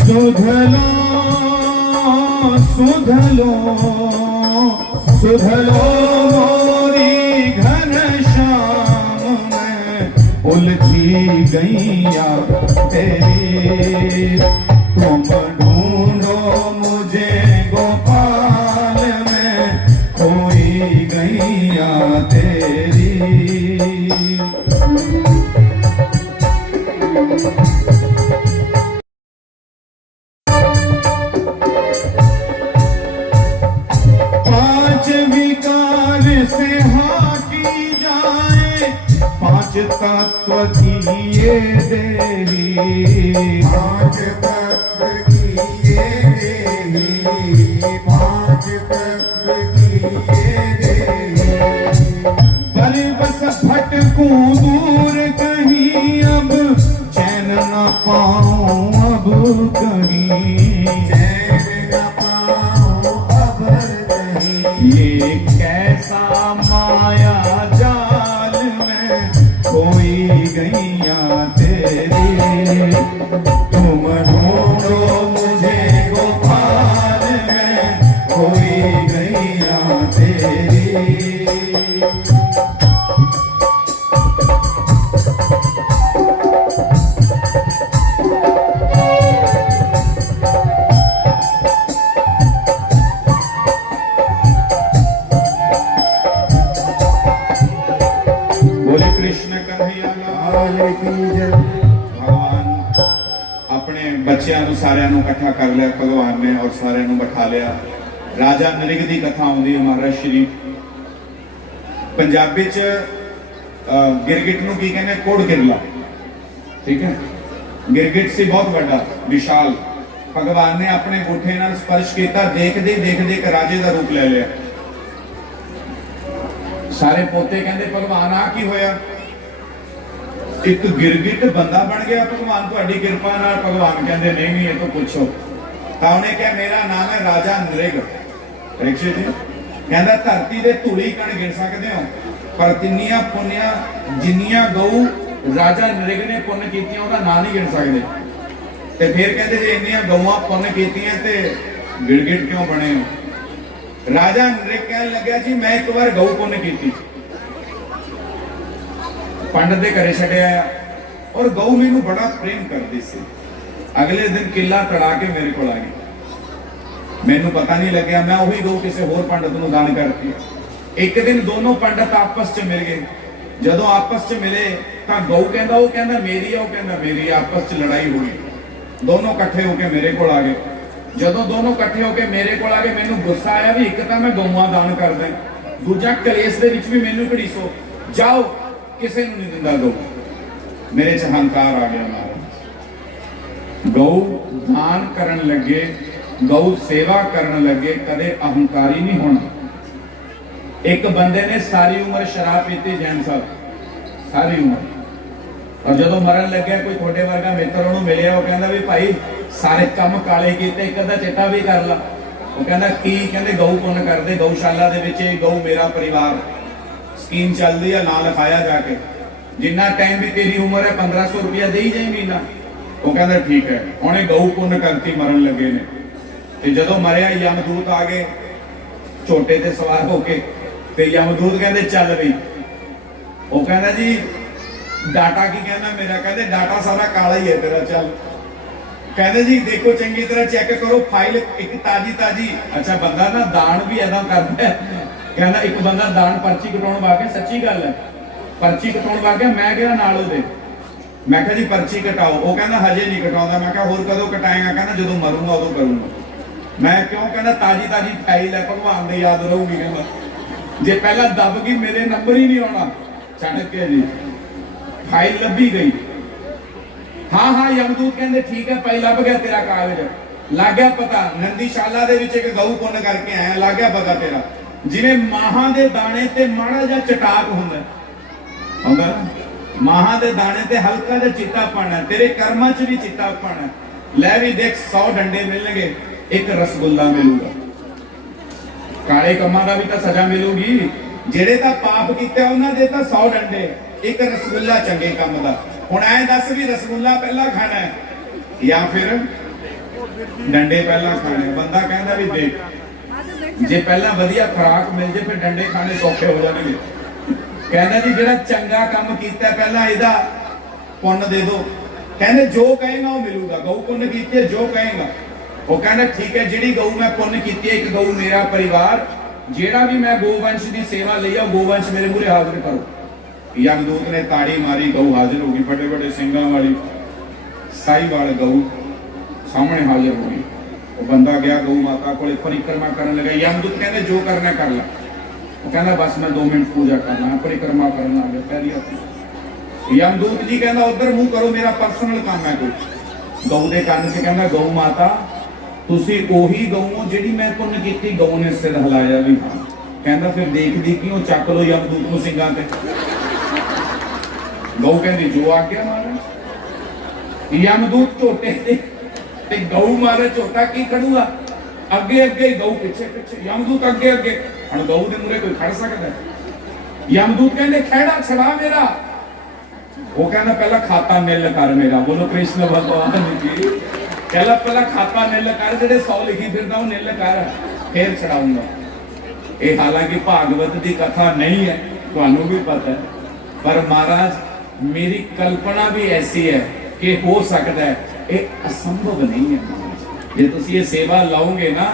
सुधलो सुधलो सुधलो मोरी घनश्याम में उलझी गैया तेरी। तुम ढूंढो मुझे गोपाल में खोई गैया तेरी। तत्व की ये देवी, पांच तत्व की ये देवी, पांच तत्व की ये देवी। बल बस भटकूं दूर कहीं, अब चैन न पाऊं अब कहीं, चैन न पाऊं अब कहीं। ये कैसा माया जाल में कोई गैया तेरी। तुम ढूंढो मुझे गोपाल में कोई गैया तेरी। भगवान अपने बच्चों को सारिया इकट्ठा कर लिया भगवान ने और सारिया बिठा लिया। राजा नरिग की कथा आती है महाराज श्री। पंजाबी गिरगिट नूं की कहने कोड़ किरला, ठीक है। गिरगिट से बहुत बड़ा विशाल। भगवान ने अपने गुठे नाल स्पर्श किया, देखते एक राजे का रूप ले लिया। सारे पोते कहते भगवान आ की होया? एक गिरगिट बंदा बन गया भगवान तुहाडी किरपा नाल। भगवान कहते नहीं नहीं ये तो पूछो। तो उन्हें क्या मेरा नाम है राजा नरिग। परीक्षित जी कहता धरती दे धूली कण गिन सकते हो, पर तिन्नियां पुन्नियां जिन्नियां गऊ राजा नरिग ने पुण्य कीतियां उहदा नाम नहीं गिन सकते। ते फिर कहते जे इन्नियां गऊआं पुण्य कीतियां ते गिरगिट क्यों बने हो? राजा नरिग कहन लग्या जी मैं एक बार गऊ पुण्य कीती, पंडित के घरे छड्या और गऊ मैनू बड़ा प्रेम करती सी। अगले दिन किला तड़ा के मेरे को आ गई। मैनू पता नहीं लग्या, मैं वही गऊ किसी होर पंडित नूं दान करती। एक दिन दोनों पंडित आपस च मिल गए। जदों आपस च मिले तो गऊ कहंदा वो कहंदा मेरी है, वो कहंदा मेरी। आपस च लड़ाई हुई, दोनों कट्ठे होके मेरे को आ गए। जदों दोनों कट्ठे होके मेरे को आ गए मैनू गुस्सा आया भी एक तो मैं गऊआं दान करदा, दूजा कलेश दे विच भी मैनू घड़ीसो। जाओ किसी ने नहीं दिंदा गऊ। मेरे च अहंकार आ गया महाराज। गऊ दान करन लगे, गऊ सेवा करन लगे, कदे अहंकारी नहीं होना। एक बंदे ने सारी उम्र शराब पीती, जैन साहब सारी उम्र, और जदों मरन लगे कोई थोड़े वर्गा मित्र उन्होंने मिले, वो कहता भी भाई सारे काम काले कीते, एक अद्धा चिट्टा भी कर ला। वो कहता की? कहते गऊ पुण्य करते, गऊशाला दे विच गऊ मेरा परिवार स्कीम चलती है, ना लिखाया जाके जिन्ना टाइम भी तेरी उम्र है 1500 रुपया दे ही जाए महीना। वो कहता ठीक है। उन्हें गऊ पुण्य करती मरन लगे ने। ते जदों मरिया यमदूत आ गए झोटे ते सवार होके, ते यमदूत कहते चल बई। वो कहता जी डाटा की कहना मेरा? कहते डाटा सारा काला ही है तेरा, चल। कहते जी देखो चंगी तरह चेक करो फाइल एक ताजी ताजी। अच्छा बंदा ना दान भी ऐसा करता है। कहना एक बंदा दान पर्ची कटाउण वागे, सच्ची गल है, पर्ची कटाउण वागे। मैं गया नाल उहदे, मैं कहा जी पर्ची कटाओ। वो कहना हजे नहीं कटाउंदा। मैं कहा होर कदों कटाएगा? कहना जदों मरूंगा उदों करूंगा। मैं क्यों? कहना ताजी ताजी फाइल है, भगवान दे याद रहूगी। कहना जे पहला दब गई मेरे नंबर ही नहीं आना। छड्ड के जी फाइल लभी गई। हाँ हाँ यमदूत कहते ठीक है भाई लभ गया तेरा कागज। लग गया पता नंदीशाला दे विच एक गऊ पुण्य करके आया, लग गया पता तेरा। जिवें माहां दे दाणे ते माड़ा जिहा चटाक हुंदा माहां दे दाणे ते हल्का जिहा चिट्टापन है, तेरे कर्मां च भी चिट्टापन है। लै भी देख 100 डंडे मिलणगे, एक रसगुल्ला मिलूगा। काले कमां दा भी तां सजा मिलूगी, जेड़े तां पाप कीते उन्हां दे तां 100 डंडे, एक रसगुल्ला चंगे काम दा। हुण ऐ दस भी रसगुल्ला पहला खाना है या फिर डंडे पहला खाने। बंदा कहता भी देख जे पहला वधिया खुराक मिल जाए फिर डंडे खाने सौखे हो जाएंगे। कहना जी जिहड़ा चंगा काम कीता पहला इहदा पुण्य दे दो। कहने जो कहेगा वो मिलूगा। गऊ पुण्य कीती जो कहेगा वो कहना ठीक है। जिहड़ी गऊ मैं पुण्य कीती एक गऊ मेरा परिवार जेड़ा भी मैं गोवंश की सेवा ली है गोवंश मेरे मूहरे हाजिर करो। यमदूत ने ताड़ी मारी गऊ हाजिर होगी। बड़े बड़े सिंगा वाली साहीवाल गऊ सामने हाजिर होगी। वो बंदा गया गऊ माता को परिक्रमा करने लगा। यमदूत कहते जो करना कर ला। वो कहना बस मैं 2 मिनट पूजा करना परिक्रमा करना पहली। यमदूत जी कहना उधर मुंह करो मेरा पर्सनल काम है कोई। गऊ के कान से कहना गऊ माता तुसी ओही गऊ हो जिहड़ी मैं पुण्य कीती। गऊ ने सिर हिलाया भी हाँ। कहना फिर देखदी क्यों चक लो यमदूत को सिंगां ते। गऊ कहती जो आ गया महाराज। यमदूत झोटे ते गऊ मारे झोटा की खड़ूगा अगे अगे गऊ पिछे पिछे यमदूत अगे अगे। हुण गऊ दे मूहरे कोई खड़ सकदा है। यमदूत कहंदे खैड़ा छड़ा मेरा। वो कहना पहला खाता निल कर मेरा। बोलो कृष्ण भगवान जी। कहला पहला खाता निल कर जेडे 100 लिखी फिरदा वो निल कर फिर छड़ाऊंगा। ये हालांकि भागवत की कथा नहीं है तुहानू भी पता है पर महाराज मेरी कल्पना भी ऐसी है कि हो सकता है ये असंभव नहीं है। जे तुसी ये सेवा लाओगे ना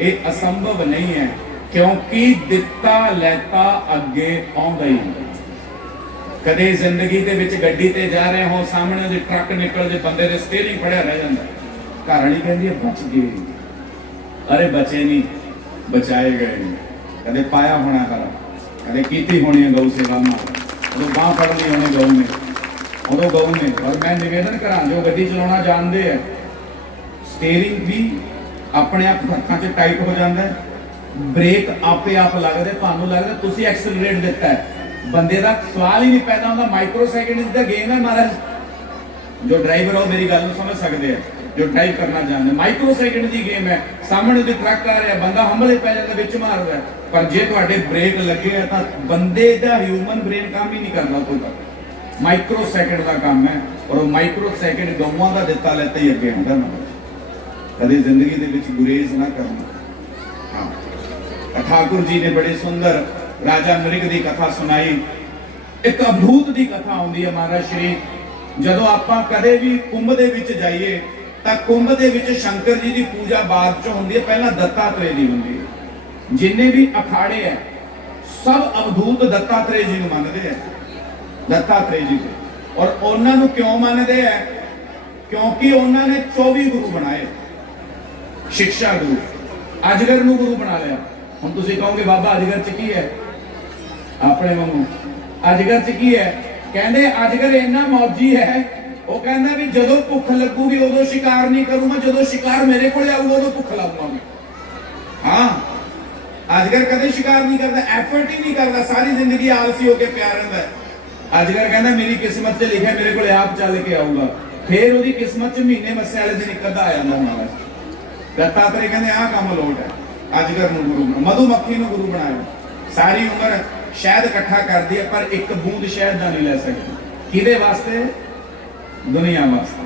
ये असंभव नहीं है क्योंकि दिता लैता अगे आउंदा ही नहीं। कदे जिंदगी दे विच गड्डी ते जा रहे हो सामने दे ट्रक निकलदे बंदे दे स्टीयरिंग फड़िया रह जांदा। घर वाली कहंदी है बच गए। अरे बचे नहीं बचाए गए नहीं। कदे पाया होना कर कदे कीती होनी है गऊ सेवा मां उदों बांह फड़नी होनी गऊ ने उदों गऊ ने। और मैं निवेदन करा जो गड्डी चलाउणा जानदे है स्टीयरिंग भी अपने आप हत्थां 'च टाइट हो जाता है। ब्रेक आपे आप लगदे तुहानू लगदा तुसी एक्सीलरेट दिता है। बंदे का सवाल ही नहीं पैदा होता। माइक्रो सैकेंड का गेम है महाराज। जो ड्राइवर हो मेरी गल समझ सकते हैं जो ड्राइव करना जानते माइक्रो सैकेंड की गेम है। सामने तो ट्रक आ रहा बंदा हमले पै जाता विच मारदा पर जे तुहाडे ब्रेक लगे है तो बंदे का ह्यूमन ब्रेन काम ही नहीं करता कोई। माइक्रो सैकेंड का काम है और माइक्रो सैकेंड गऊआं का दिता लैता ही अगे आउंदा ना। कदे जिंदगी दे विच गुरेज ना करना। हाँ ठाकुर जी ने बड़े सुंदर राजा नृग की कथा सुनाई। एक अद्भुत की कथा आउंदी है महाराज श्री जदों आपां कदे भी कुंभ दे विच जाइए तां कुंभ दे विच शंकर जी की पूजा बाद च हुंदी है। पहला दत्तात्रेय जी हुंदी है। जिन्ने भी अखाड़े है सब अवधूत दत्तात्रेय जी नूं मनदे हैं। दत्तात्रेय जी को और उन्हां नूं क्यों मनदे हैं क्योंकि उन्होंने 24 गुरु बनाए। शिक्षा गुरु अजगर नूं गुरु बना लिया। हुण तुसीं कहोगे बाबा अजगर च की है अपने वांगू अजगर च की है। कहंदे अजगर इन्ना मौजी है वो कहंदा भी जदों भुख लगूगी उदों शिकार नहीं करूंगा जदों शिकार मेरे को आऊगा उदों भुख लाऊंगा। हाँ अजगर कदे शिकार नहीं करता एफर्ट ही नहीं करता सारी जिंदगी आलसी होकर प्यार रहिंदा है। अजगर कहंदा मेरी किस्मत च लिखा मेरे को आप चल के आऊगा फिर उसकी किस्मत च महीने मस्से वाले दिन एक अद्धा आ जांदा महाराज। दत्तात्रेय कहंदे आ काम लोट है। अजगर नूं गुरु मधुमक्खी नूं गुरु बनाया। सारी उम्र शहद इकट्ठा कर दी है पर एक बूंद शहद का नहीं लै सकती। किहदे वास्ते दुनिया वास्ते।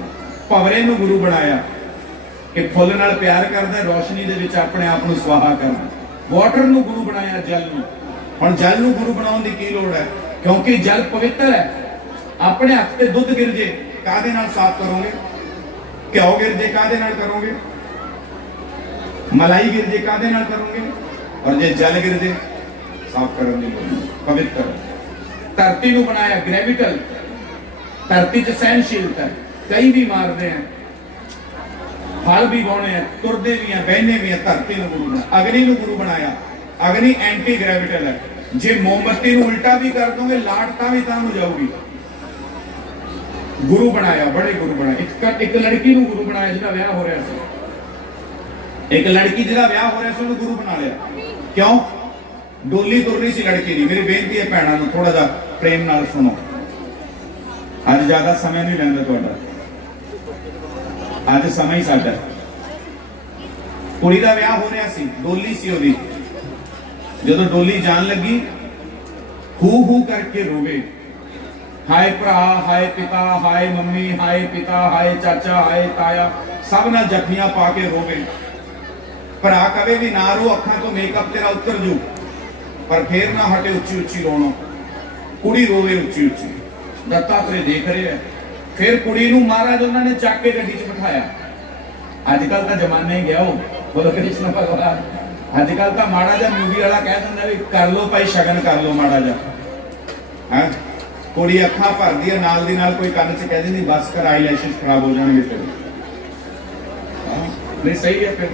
भंवरे नूं गुरु बनाया कि फुल नाल प्यार करदा रोशनी दे विच अपने आप नूं स्वाहा करना। वाटर नूं गुरु बनाया जल नूं। हुण जल नूं गुरु बनाउण दी की लोड़ है क्योंकि जल पवित्र है। अपने हत्थ ते दुध गिर जे काहदे नाल साफ करोगे। घ्यो गिर जे काहदे नाल करोगे। मलाई गिर जे काहदे नाल करोगे और जे जल गिर जे साफ करने पवित्र। धरती को बनाया ग्रेविटल धरती च सहनशीलता। कई भी मारते हैं फल भी पाने हैं तुरते भी हैं बहने भी हैं। धरती को गुरु बनाया। अग्नि को गुरु बनाया। अग्नि एंटी ग्रेविटल है। जे मोमबत्ती को उल्टा भी कर दोगे लाटता भी तां जाऊगी। गुरु बनाया बड़े गुरु बनाया। एक लड़की को गुरु बनाया जिसका ब्याह हो रहा है। एक लड़की जिहदा ब्याह हो रहा है गुरु बना लिया। क्यों डोली तुर रही सी लड़की दी। मेरी बेनती है भैणां नूं थोड़ा जिहा प्रेम नाल सुनो। अज ज्यादा समय नहीं लैंदा तुहाडा अज समय ही साडा। कुड़ी दा ब्याह हो रहा सी डोली सी ओदी। जदों डोली जान लगी हू हू करके रोवे हाय भरा, हाय पिता, हाय मम्मी, हाय पिता, हाय चाचा, हाय ताया, सब ना जफियां पा के रोवे। भरा कवे भी ना रो, अखां तो मेकअप तेरा उतर जू, पर फिर ना हटे उच्ची उच्ची रोना। कुड़ी रोवे उच्ची उच्ची, दत्तात्रेय देख रहे हैं। फिर कुड़ी नूं महाराज उन्होंने चक के गड्डी च बिठाया। अजकल तो जमाना ही गया, बोलो कृष्ण भगवान। अजकल तो माड़ा जा मूवी वाला कह दिंदा भी कर लो भाई शगन कर लो माड़ा जा है। कुड़ी अखां भरदी है, नाल दी नाल कोई कन्न च कह दिंदी बस कर आई लैशेस खराब हो जाएंगे फिर। नहीं सही है। फिर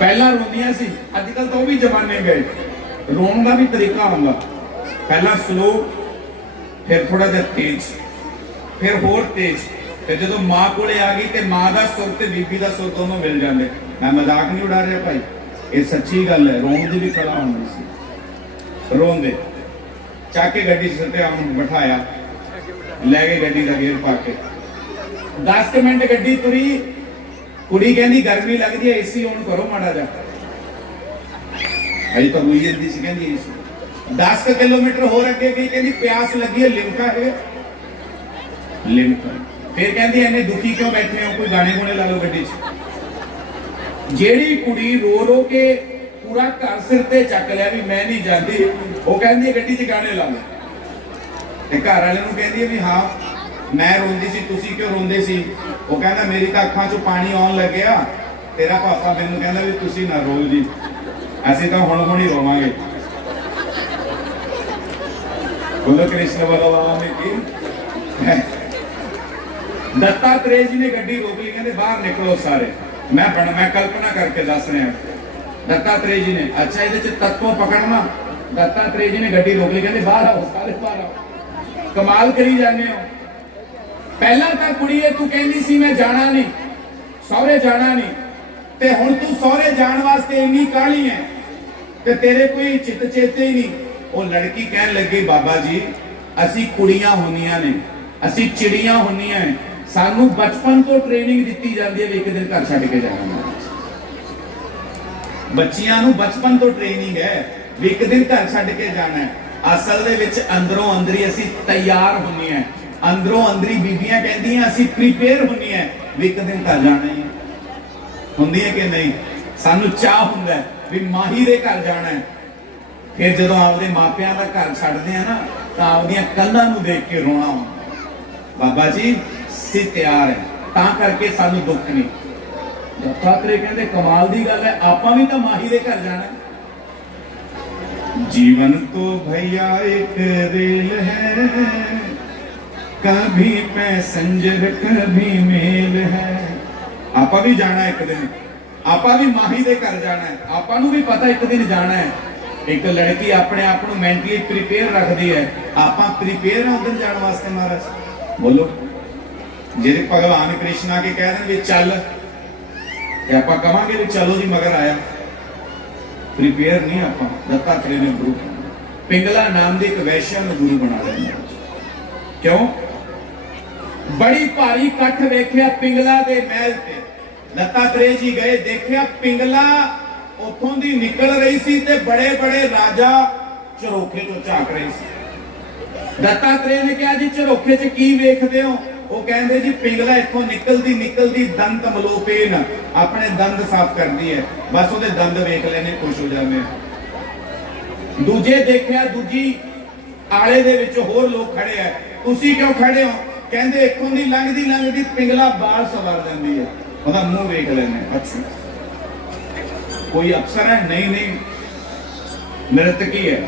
पहला रोंदियां सी, अजकल तो भी जमाने गए। रोन का भी तरीका होगा, पहला स्लो, फिर थोड़ा जा तेज, फिर होर तेज। फिर जो मां को आ गई तो मां का सुर ते बीबी का सुर दोनों मिल जाते। मैं मजाक नहीं उड़ा रहा भाई, ये सच्ची गल है। रोन की भी कला होनी सी। रोन दे चक के गड्डी सत्या बिठाया, लै गए गड्डी का गेर पा के। 10 मिनट गड्डी तुरी, कुड़ी कहती गर्मी लगती है, एसी ऑन करो माड़ा जा। अभी तो हुई जल्दी सी कहती एसी। 10 किलोमीटर होर अगे गई, कहती प्यास लगी है, लिमका है लिमका। फिर कहती इन्ने दुखी क्यों बैठे हो, कोई गाने गुने ला लो गड्डी च। जेड़ी कुड़ी रो रो के पूरा घर सिर ते चक लिया भी मैं नहीं जाती, वो कहती गड्डी च गाने ला लो। घर वाले नूं कहती है भी हाँ मैं रोंदी सी, तुसी क्यों रोंदे सी? वो कहता मेरी तो अखां चों पानी आउण लग्या, तेरा पापा मैनूं कहंदा भी तुसी ना रो जी, असीं तां हुण ही रोवांगे। बोलो कृष्ण भगवान की। दत्तात्रेय जी ने गड्डी रोक ली, कहते बाहर निकलो सारे। मैं कल्पना करके दस रहा। दत्तात्रेय जी ने अच्छा ये तत्व पकड़ना। दत्तात्रेय जी ने गड्डी रोक ली, कहते बाहर आओ सारे बाहर आओ। कमाल करी जाने हो। पहला तो कुड़ीए तू कहनी सी मैं जाना नहीं, सौरे जाना नहीं, ते हुण तू सौरे जाण वास्ते इन्नी काहली है ते तेरे कोई चित चेते ही नहीं। वो लड़की कहन लगी बाबा जी असी कुड़ियां होनियां ने, असी चिड़ियां होनियां हैं, सानू बचपन तो ट्रेनिंग दी जाती है भी एक दिन घर छड्ड के जाना। बच्चियां नू बचपन तो ट्रेनिंग है भी एक दिन घर छड्ड के जाना है। असल दे विच अंदरों अंदरी असी तैयार होनी है, अंदरों अंदरी बीबियां कहदियां असी प्रीपेयर होनी है भी एक दिन घर जाना ही हुंदी है कि नहीं। सानू चाह हुंदा है भी माही दे घर जाना है। फिर जदों आपदे मापियां दा घर छड्डदे आ ना तां आपदियां कंधां नू देख के रोना आउंदा। बाबा जी सी तैयार है तां करके सानू दुख नहीं। दत्तात्रेय कहंदे कमाल दी गल है, आपां भी तां माही दे घर जाना। जीवन तो भैया एक रेल है, कभी पैसेंजर कभी मेल है। आपा भी जाना एक दिन, आपा भी माही दे घर जाना है। आपा नू भी पता एक दिन जाना है। एक लड़की अपने आप को मेंटली प्रिपेयर रखती है, आपा प्रिपेयर हैं उधर जाने वास्ते। महाराज बोलो जे भगवान कृष्णा के कह दें भी चल, आप कहांगे भी चलो जी मगर आया, प्रिपेयर नहीं। आप दत्तात्रेय ने गुरु पिंगला नाम के एक वैश्य ने गुरु बना लिया। क्यों? बड़ी भारी कठ वेख्या पिंगला दे महल ते। दत्तात्रेय जी गए, देखिया पिंगला उथों दी निकल रही सी ते बड़े बड़े राजा झरोखे तो झाक रहे सी। दत्तात्रेय ने कहा जी झरोखे च की वेखदे हो? वो कहंदे जी पिंगला इथों निकलदी दंत मलोपेन अपने दंद साफ करती है, बस उहदे दंद वेख लेने खुश हो जाते। दूजे देखिया दूजी आले दे विच होर लोग खड़े है, तुसी क्यों खड़े हो? कहंदे इथों दी लंघदी पिंगला बाल सवार जांदी है, उहदा मुंह वेख लेने। अच्छा कोई अफसर है? नहीं नर्तकी है।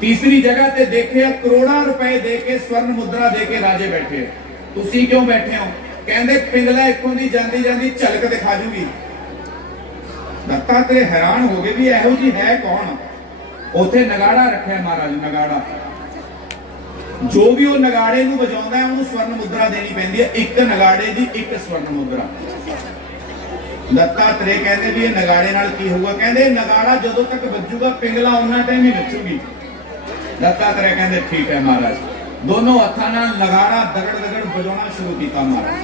तीसरी जगह ते देखे करोड़ों रुपए दे के स्वर्ण मुद्रा दे के राजे बैठे, तुसी क्यों बैठे हो? कहंदे पिंगला इथों दी जांदी जांदी झलक दिखा जूगी। दत्तात्रेय हैरान हो गए भी इहो जी है कौन? उथे नगाड़ा रखा महाराज, नगाड़ा जो भी वो नगाड़े नूं वजाउंदा है उहनूं स्वर्ण मुद्रा देनी पैंदी है। एक नगाड़े दी एक स्वर्ण मुद्रा। दत्तात्रेय कहते भी ये नगाड़े नाल की होगा? कहते नगाड़ा जदों तक बजूगा पिंगला उन्ना टाइम ही नचूगी। दत्तात्रेय कहते ठीक है महाराज। दोनों हत्थां नाल नगाड़ा दगड़ बजाना शुरू किया महाराज।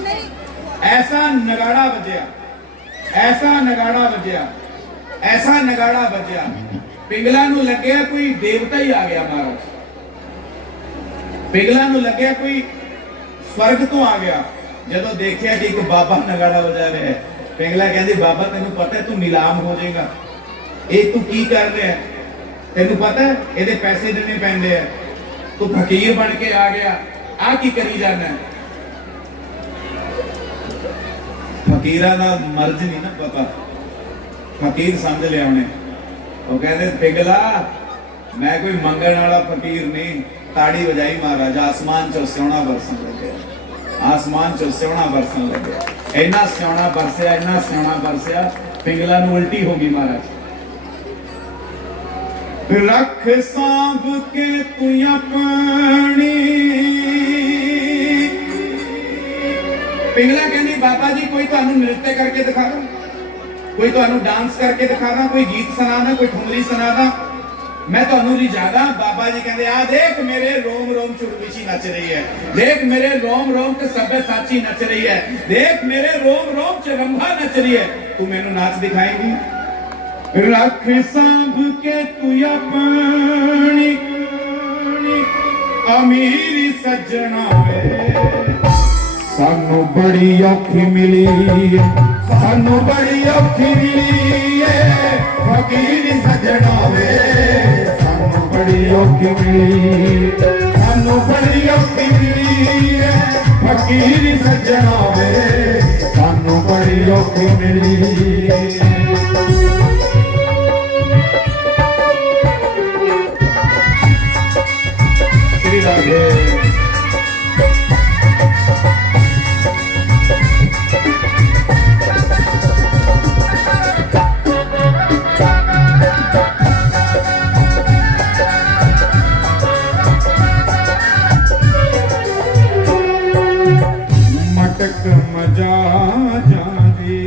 ऐसा नगाड़ा बजया, ऐसा नगाड़ा बजया, ऐसा नगाड़ा बजया, पिंगला नूं लग्या कोई देवता ही आ गया महाराज। पिघला नूं लग्या कोई स्वर्ग तो आ गया। जदों देखिया कि एक बाबा नगाड़ा बजा रहा है, पिघला कहती बाबा तेनू पता है तू नीलाम हो जाएगा, ये तू की कर रहा है, तेनू पता है ये पैसे देने पैंदे है, तू फकीर बन के आ गया, आ की करी जाना है। फकीरा का मर्ज नहीं ना पता, फकीर समझ लिया उन्हें। वो कहते पिघला मैं कोई मंगण वाला फकीर नहीं, ताड़ी बजाई महाराज, आसमान चो सोना बरसन लगे, आसमान चो सोना बरसन लगे, इन्ना सोना बरसिया, इन्ना सोना बरसिया, पिघला नूं उल्टी हो गई महाराज। रख सांभ के तू अपनी, पिघला कहनी बाबा जी कोई तुहानू नृत्य करके दिखा दो, कोई तुहानू डांस करके दिखा दा, कोई गीत सुना दा, कोई ठुमरी सुना दा, मैं तुहानू रिझा दा। बाबा जी कहते आ देख मेरे रोम रोम चुड़विची नच रही है, देख मेरे रोम रोम च सब्यसाची नच रही है, देख मेरे रोम रोम च रंभा नच रही है, तू मैनू नाच दिखाएगी। रख सांभ के तू अपनी अमीरी सज्जना वे, सानू बड़ी औखी मिली, सानू बड़ी औखी मिली है फकीर सज्जना वे, सानू बड़ी औखी मिली, सानू बड़ी औखी मिली है फकीर सज्जना वे, सानू बड़ी औखी मिली। राधे मटक मजा जाने,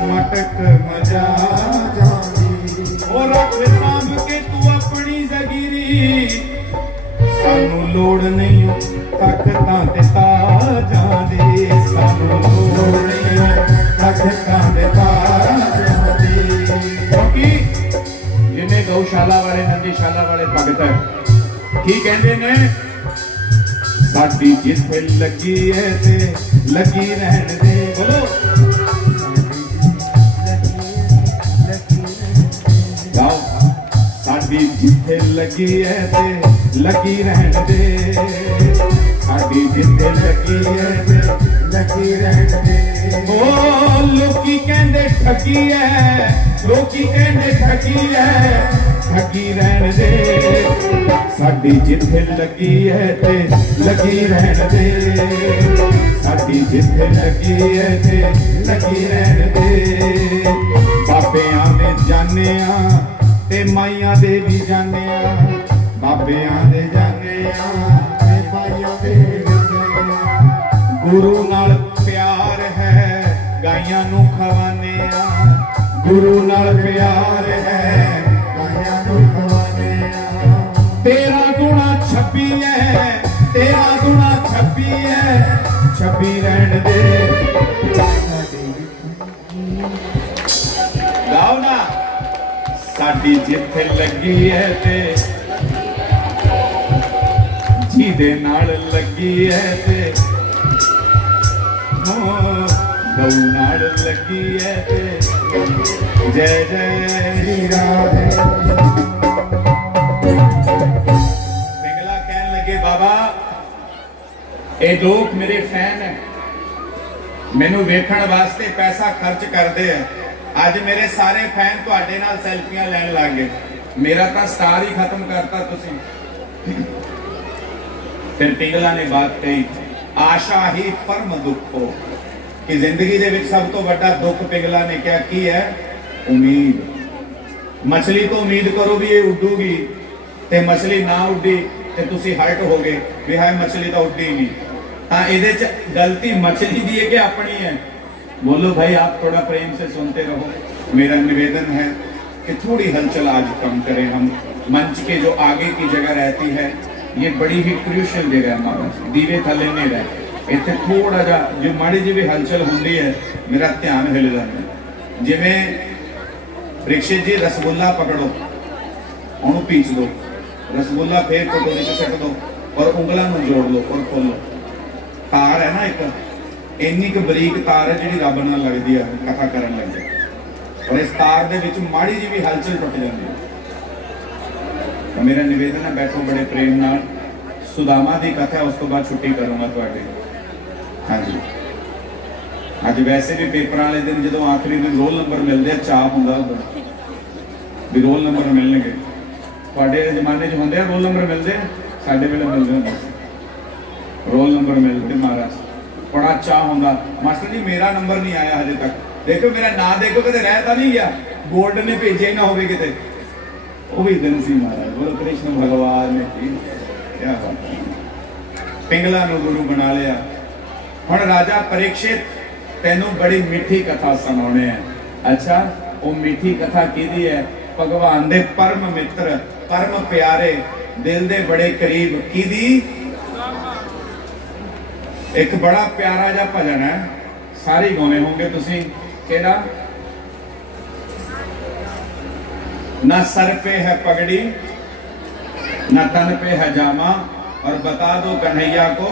मटक मजा जाने, और रख सांभ के तू अपनी जगीरी, सानू लोड़ नहीं तख्तां ते ताजां दी, सानू लोड़ नहीं तख्तां ते ताजां दी। क्योंकि जिन्हें गौशाला वाले नंदीशाला वाले भगत है की कहते ने, साडी जिथे लगी है ते लगी रहन दे, बोलो गाओ, साडी जिथे लगी है ते लगी रहन दे, साडी जिथे लगी है ते लगी रहन दे। ओ लोकी कहंदे ठगी है, लोकी कहंदे ठगी है, ठगी रहन दे, साडी जिथे लगी है ते लगी रहन दे, साडी जिथे लगी है ते लगी रहन दे। बाबेआं दे जाने आ ते माइयां दे भी जाने आ, बाबेआं दे जाने आ ते माइयां दे भी जाने आ। गुरु नाल प्यार है गाइयां नू खवाने आ, गुरु नाल प्यार है गाइयां नू खवाने आ। तेरा गुणा छब्बी है, तेरा गुणा छब्बी है, छब्बी रहन दे। गाओ ना, साडी जिथे लगी है ते जिहदे नाल लगी है ते गौ नाल लगी है ते जय जय श्री राधे। पिघला कहन लगे बाबा ये लोग मेरे फैन है, मैनू वेखण वास्ते पैसा खर्च करते हैं, अज मेरे सारे फैन तुहाडे नाल सैल्फियां लैण लग गए, मेरा तो स्टार ही खत्म करता तुसीं। फिर पिघला ने बात कही, आशा ही परम दुख हो, कि जिंदगी दे विच सब तो बड़ा दुख पिघला ने क्या की है, उम्मीद। मछली तो उम्मीद करो भी ये उडूगी, ते मछली ना उडी ते तुसीं हर्ट हो गए भी हाय मछली तो उड्डी नहीं। हाँ, इहदे च गलती मछली दी है कि अपनी है? बोलो भाई, आप थोड़ा प्रेम से सुनते रहो। मेरा निवेदन है कि थोड़ी हलचल आज कम करें हम। मंच के जो आगे की जगह रहती है ये बड़ी ही क्रूशल जगह है महाराज, दीवे थले नहीं रहे इतने थोड़ा जा जो माड़ी जी भी हलचल होंगी है मेरा ध्यान हिल जाता है। जिमें परीक्षित जी रसगुल्ला पकड़ो, उन्होंने पीच दो, रसगुल्ला फिर कटोरी च सट दो और उंगलों में जोड़ लो और खोलो। तार है ना एक इन्नी क बरीक तार है जी रब नाल लगती है कथा करन लगे, और इस तार दे विच माड़ी जी भी हलचल टुट जाती है। तो मेरा निवेदन है, बैठो बड़े प्रेम नाल। सुदामा की कथा उस तो बाद छुट्टी करूँगा तुहाडे। हाँ जी, अज वैसे भी पेपर वाले दिन जो आखिरी दिन रोल नंबर मिलते चाह होंगे भी रोल नंबर मिलणगे। तुहाडे जमाने च होंदे रोल नंबर मिलते, साडे वेले मिलते होंदे रोल नंबर मिलते। महाराज बड़ा चाह होंदा, मास्टर जी मेरा नंबर नहीं आया हजे तक, देखो मेरा ना देखो कदे रहता नहीं गया, बोर्ड ने भेजे ना होवे किते। वो भी दिन सी महाराज, बोलो कृष्ण भगवान ने की क्या बात है। पिंगला नूं गुरु बना लिया। हुण राजा परीक्षित तेनू बड़ी मीठी कथा सुनाने हैं। अच्छा, वो मीठी कथा किहदी है? भगवान दे परम मित्र, परम प्यारे, दिल दे बड़े करीब किहदी? एक बड़ा प्यारा जा भजन है, सारे गाने होंगे तुसी। केड़ा? ना सर पे है पगड़ी ना तन पे है जामा, और बता दो कन्हैया को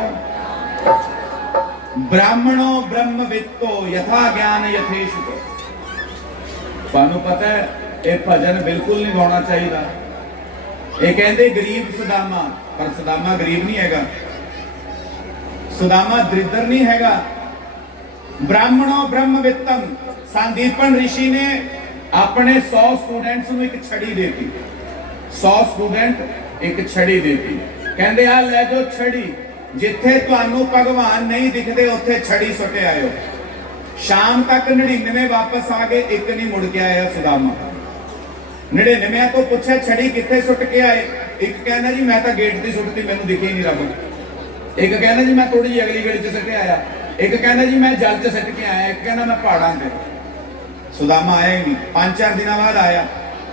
ब्राह्मणों ब्रह्मवित्तो यथा ज्ञान यथेश को। तुहानू पता है ये भजन बिल्कुल नहीं गाना चाहिए। ये कहते गरीब सुदामा, पर सुदामा गरीब नहीं हैगा, सुदामा दरिद्र नहीं हैगा। ब्राह्मणों ब्रह्मवित्तम, सांदीपन ऋषि ने अपने 100 स्टूडेंट्स को एक छड़ी देती, 100 स्टूडेंट एक छड़ी देती। कहते आ लै जाओ छड़ी, जिथे तुहानू भगवान नहीं दिखते उत्थे छड़ी सुटे आयो। शाम तक 99 वापस आ गए, एक नहीं मुड़ के आया सुदामा। 99 तो पूछा छड़ी किथे सुट के आए? एक कहना जी मैं तो गेट दी सुटती, मैनू दिखे नहीं रब। एक कहना जी मैं थोड़ी जी अगली गली च सट आया। एक कहना जी मैं जल च सट के आया। एक कहना मैं पहाड़ां ते। सुदामा आया ही नहीं। 5-4 दिन बाद आया,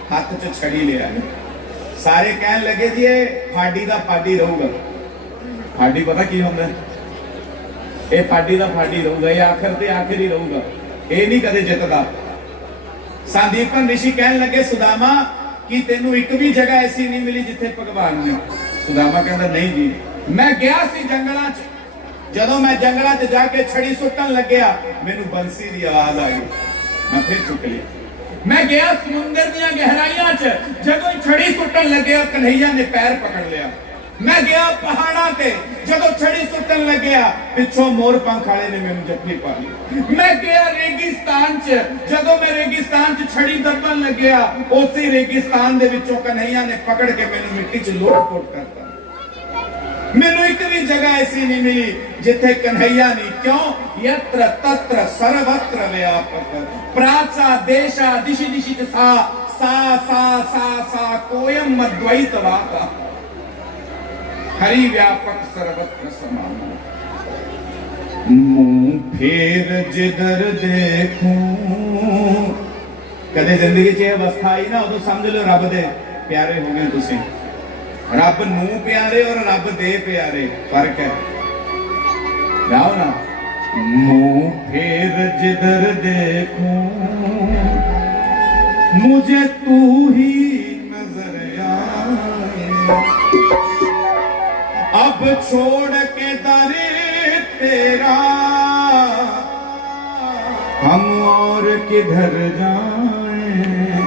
हाथ च छड़ी ले आया। सारे कहन लगे जी ये फाड़ी दा फाड़ी रहूगा। फाड़ी पता की होंदा? ये फाड़ी दा फाड़ी रहूगा, ये आखिर ते आखिर ही रहूगा, ये नहीं कदे जितदा। सांदीपन ऋषि कहन लगे सुदामा कि तेनू एक भी जगह ऐसी नहीं मिली जिथे भगवान ने। सुदामा कहता नहीं जी, मैं गया सी जंगलां च, जदों मैं जंगलां च जाके छड़ी सुट्टन लग्या मैनू बंसी दी आवाज आई, मैं फिर चुक लिया। मैं गया समुंदर दियां गहराइयां च, जदों छड़ी सुट्टन लग्या कन्हैया ने पैर पकड़ लिया। मैं गया पहाड़ा ते, जदों छड़ी सुट्टन लग्या पिछों मोर पंख वाले ने मैनू जप्फी पा ली। मैं गया रेगिस्तान च, जदों मैं रेगिस्तान च छड़ी दबन लग्या उसी रेगिस्तान दे विचों कन्हैया ने पकड़ के मैनू मिट्टी च लोट-पोट करता। मैनू एक भी जगह ऐसी नहीं मिली जिथे कन्हैया नहीं। क्यों? यत्र तत्र सर्वत्र व्यापक, प्राचा देशा दिशि दिशि च सा सा सा सा सा कोयम अद्वैत वाका, हरि व्यापक सर्वत्र समान। मुंह फेर जिधर देखूं, कदे जिंदगी च अवस्था आई ना उदों समझ लो रब दे प्यारे हो गए तुसी। रब नू प्यारे और रब दे प्यारे फर्क है। जाओ ना, मुंह फेर जिधर देखूं मुझे तू ही नजर आए, अब छोड़ के दर तेरा हम और किधर जाएं।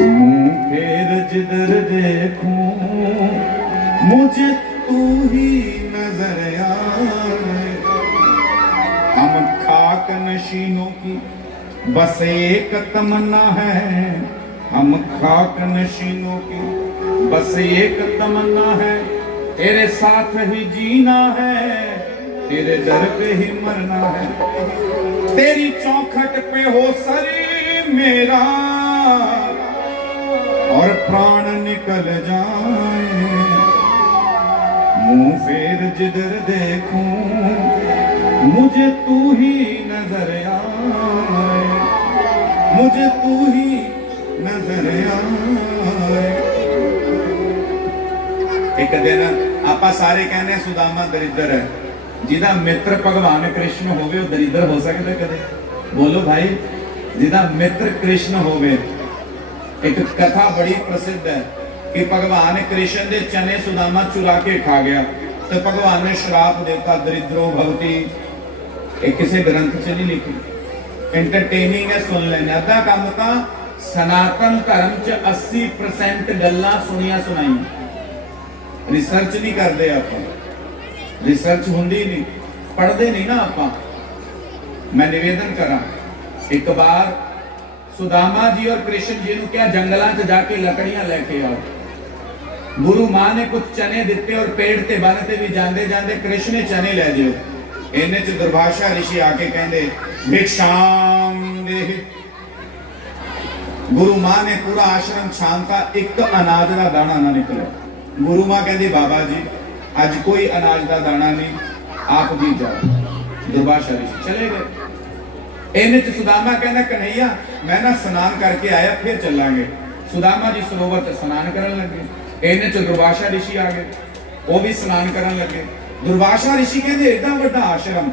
मुंह फेर जिधर देखूं मुझे तू ही नजर आए। हम खाक नशीनों की बस एक तमन्ना है, हम खाक नशीनों की बस एक तमन्ना है, तेरे साथ ही जीना है, तेरे दर पे ही मरना है। तेरी चौखट पे हो सर मेरा और प्राण निकल जाए। मुंह फेर जिधर देखूं मुझे तू ही नजर आए, मुझे तू ही नजर आए। एक दिन आपा सारे कहने सुदामा दरिद्र है, जिदा मित्र भगवान कृष्ण होवे वो दरिद्र हो सकता कदे? बोलो भाई, जिदा मित्र कृष्ण होवे। एक कथा बड़ी प्रसिद्ध है, कि भगवान कृष्ण के चने सुदामा चुरा के खा गया, तो भगवान ने श्राप देता दरिद्रो भवती। एक किसी ग्रंथ च नहीं लिखी, एंटरटेनिंग है, सुन लेने। अद्धा काम तो सनातन धर्म च 80% गल्लां सुनिया सुनाई, रिसर्च नहीं करते आप, रिसर्च होंदी नहीं, पढ़ते नहीं ना आप। मैं निवेदन करा, एक बार सुदामा जी और कृष्ण जी ने क्या जंगलों च जाके लकड़ियां लेके आओ। गुरु मां ने कुछ चने दिते और पेड़ ते बनते भी जाते जाते कृष्ण ने चने ले जाओ। इन्हें च दुर्भाषा ऋषि आके कहते भिक्षाम देहि। गुरु मां ने पूरा आश्रम छानता, एक अनाज का दाना ना निकले। गुरु मां कहती बाबा जी अज कोई अनाज का दाना नहीं, आप जी जाओ। दुर्भाषा ऋषि चले गए। इन्हें च सुदामा कहना कन्हैया मैं ना स्नान करके आया, फिर चलांगे। सुदामा जी सरोवर च स्नान करन लगे। इन्हें च दुर्भाषा ऋषि आ गए, वो भी स्नान करन लगे। दुर्भाषा ऋषि कहते एडा वड्डा आश्रम,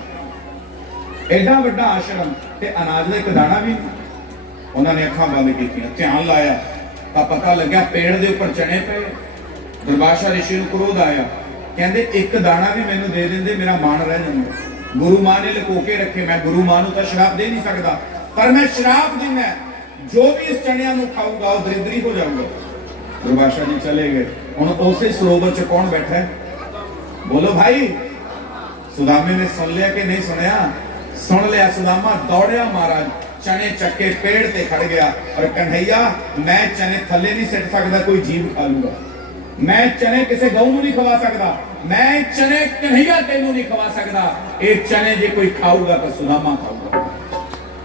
एडा वड्डा आश्रम ते अनाज का एक दाना भी नहीं। उन्होंने अखां बंद कीतियां, ध्यान लाया तो पता लग्या पेड़ के उपर चने पे। दुर्भाषा ऋषि को क्रोध आया, कहते एक दाना भी मैनू दे देंदे मेरा मान रह जांदा। गुरु मां ने लुको के रखे, मैं गुरु मां नूं तां श्राप दे नहीं सकता, पर मैं श्राप देना जो भी इस चनिया नूं खाऊगा वो दरिद्री हो जाऊगा। दुर्भाषा जी चले गए। हुण उसे सरोवर च कौन बैठा है? बोलो भाई। सुदामे ने सुन लिया कि नहीं सुनया? सुन लिया। सुदामा दौड़िया महाराज, चने चक्के पेड़ ते खड़ गया और कन्हैया मैं चने थले नहीं सिट सकता, कोई जीव खा लूगा। मैं चने किसी गऊ नूं नहीं खवा सकता, मैं चने कन्हैया तेनू नहीं खवा सकता। ये चने जे कोई खाऊगा तो सुदामा खाऊगा।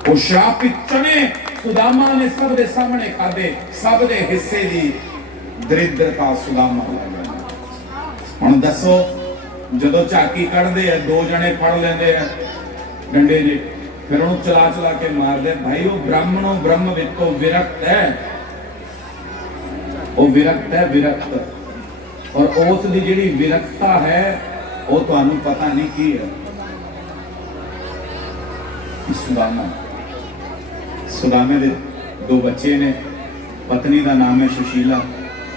वो श्रापित चने सुदामा ने सब दे सामने खादे, सब दे हिस्से दी दरिद्रता सुदामा लगा। हुण दसो जदों झाकी कढ़दे आ, दो जने फड़ लेंदे आ डंडे जे, फिर उन्होंने चला चला के मार दे। भाई वो ब्राह्मणों ब्रह्म वित्तो विरक्त है, वो विरक्त है, विरक्त। और उस दी जिहड़ी विरक्ता है वो तुहानू पता नहीं की है। सुदामा, सुदामे दे दो बच्चे ने, पत्नी का नाम है सुशीला।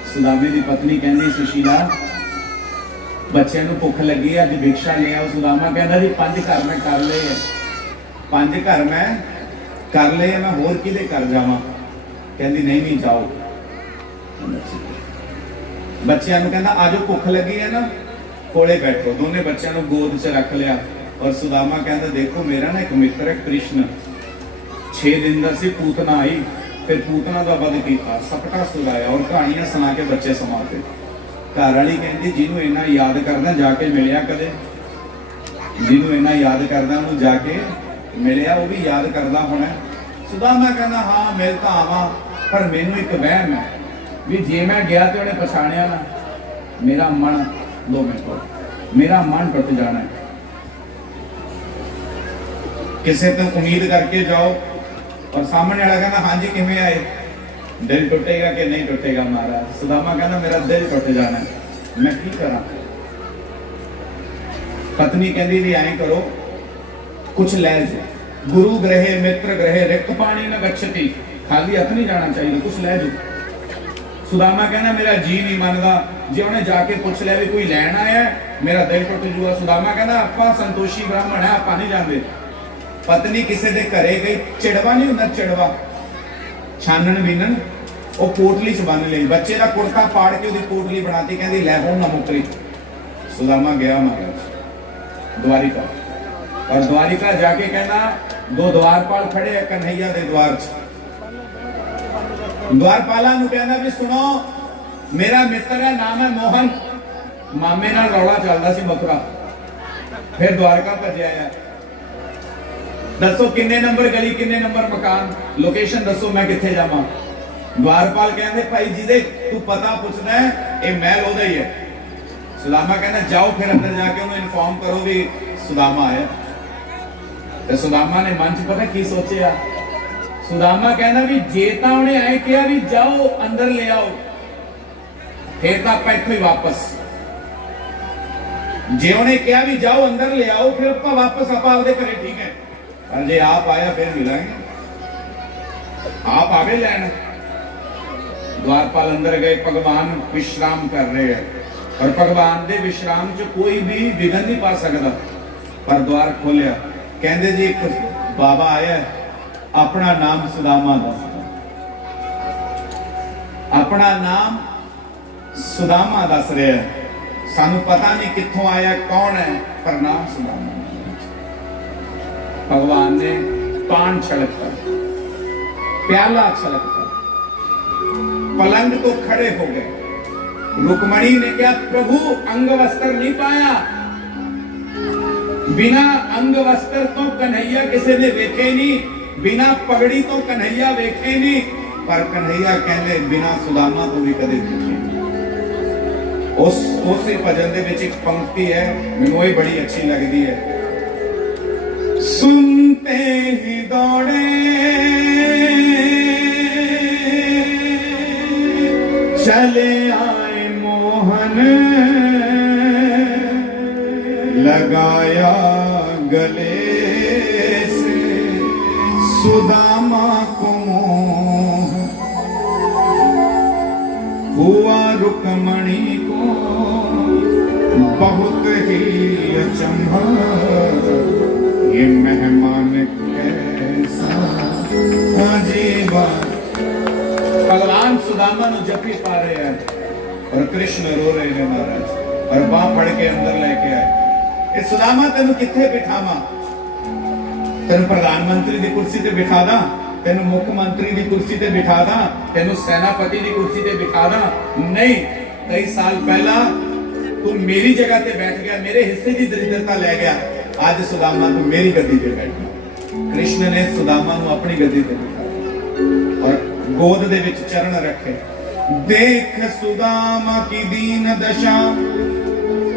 सुदामे की पत्नी कहती सुशीला बच्चे नूं भुख लगी, अज भिक्षा ले आओ। सुदामा कहता जी 5 घर मैं कर ले, 5 घर मैं कर ले, मैं होर किहदे घर जावां? कहती नहीं नहीं जाओ। बच्चों को कहना आजो भुख लगी है ना, कोले बैठो। दोनों बच्चों को गोद च रख लिया और सुदामा कहता देखो मेरा ना एक मित्र है कृष्ण, 6 दिन का सी पूतना आई, फिर पूतना का वध किया, सपटा सुलाया और कहानियां सुना के बच्चे समाते। घर वाली कहती जिन्हों इन्ना याद करना जाके मिलिया, कदे जिन्हों इन्ना याद करना उन्होंने जाके मिलिया, वो भी याद करना होना। सुदामा कहना हाँ मिल तो आवा, पर मैनू एक वहम है भी जे मैं गया तो उन्हें पछाणिया ना, मेरा मन 2 मिनट मेरा मन टुट जाना है। किसी तो उम्मीद करके जाओ और सामने वाला कहना हाँ जी किवें आए, दिल टुटेगा कि नहीं टुटेगा महाराज? सुदामा कहना मेरा दिल टुट जाना है, मैं की करा? पत्नी कहती भी ऐ करो कुछ ले जाओ, गुरु ग्रहे मित्र ग्रहे रिक्त पानी न गच्छति, खाली हथ नहीं जाना चाहिए, कुछ ले जाओ। सुदामा कहना मेरा जी नहीं मानता, जे उन्हें जाके पूछ लिया भी कोई लैन आया मेरा दिल टुट जूगा। सुदामा कहना आपां संतोषी ब्राह्मण है, आपां नहीं जाते। पत्नी किसी के घरे गई, चिड़वा नहीं होंदा, चिड़वा छानन बीनन, वो पोटली च बन ली, बच्चे का कुर्ता पाड़ के उसकी पोटली बनाती, कहती लै हो ना मुकरी। सुदामा गया महाराज द्वारिका, और द्वारिका जाके कहना 2 द्वारपाल खड़े कन्हैया के द्वार च। द्वारपाला नूं कहना भी सुनो मेरा मित्र है, नाम है मोहन, मामे नाल रौला चलदा सी मथुरा, फिर द्वारका भजया है। दसो किन्ने नंबर गली, किन्ने नंबर मकान, लोकेशन दसो मैं किथे जावां? द्वारपाल कहते भाई जी दे तू पता पूछना है, ये महल ओदा ही है। सुदामा कहना जाओ फिर अंदर जाके उन्हें इन्फॉर्म करो भी सुदामा आया। तो सुदामा ने मन च पता की सोचा, सुदामा कहना भी जे तां उन्हें ऐ कहा भी जाओ अंदर ले आओ, फिर तो आप इत्थों ही वापस, जे उन्हें कहा भी जाओ अंदर ले आओ फिर आप वापस आप आपदे घरे, ठीक है। पर जे आप आया फिर मिलेंगे, आप आवे लैन। द्वारपाल अंदर गए, भगवान विश्राम कर रहे हैं और भगवान दे विश्राम च कोई भी विघन नहीं पा सकता। पर द्वार खोलिया, कहते जी एक बाबा आया, अपना नाम सुदामा दसदा, अपना नाम सुदामा दस रहा है। सानू पता नहीं कित्थों आया, कौन है, पर नाम सुदामा। भगवान ने पान छलकता, प्याला छलकता, पलंग तो खड़े हो गए। रुक्मणी ने क्या, प्रभु अंग वस्त्र नहीं पाया, बिना अंग वस्त्र तो कन्हैया किसी ने वेखे नहीं, बिना पगड़ी तो कन्हैया वेखे नहीं, पर कन्हैया कहने बिना सुदामा तो भी कदे देखे नहीं। उस भजन दे विच एक पंक्ति है, मैनूं ये बड़ी अच्छी लगती है, सुनते ही दौड़े चले आए मोहन, लगाया गले से सुदामा को मोह, हुआ रुक्मणी को बहुत ही अचंभा, ये मेहमान कैसा अजीब। भगवान सुदामा नु जपी पा रहे हैं और कृष्ण रो रहे हैं महाराज, और बाह फड़ के अंदर लेके आए। इस सुदामा तेन किथे बिठावा, तेन प्रधानमंत्री की कुर्सी ते बिठा दा, तेन मुख्यमंत्री की कुर्सी ते बिठा दा, तेन सेनापति की कुर्सी ते बिठा दा, नहीं। कई साल पहला तू मेरी जगह ते बैठ गया, मेरे हिस्से की दरिद्रता ले गया, आज सुदामा तू मेरी गद्दी पे बैठा। कृष्ण ने सुदामा नु अपनी गद्दी पे बिठाया और गोद दे विच चरण रखे। देख सुदामा की दीन दशा,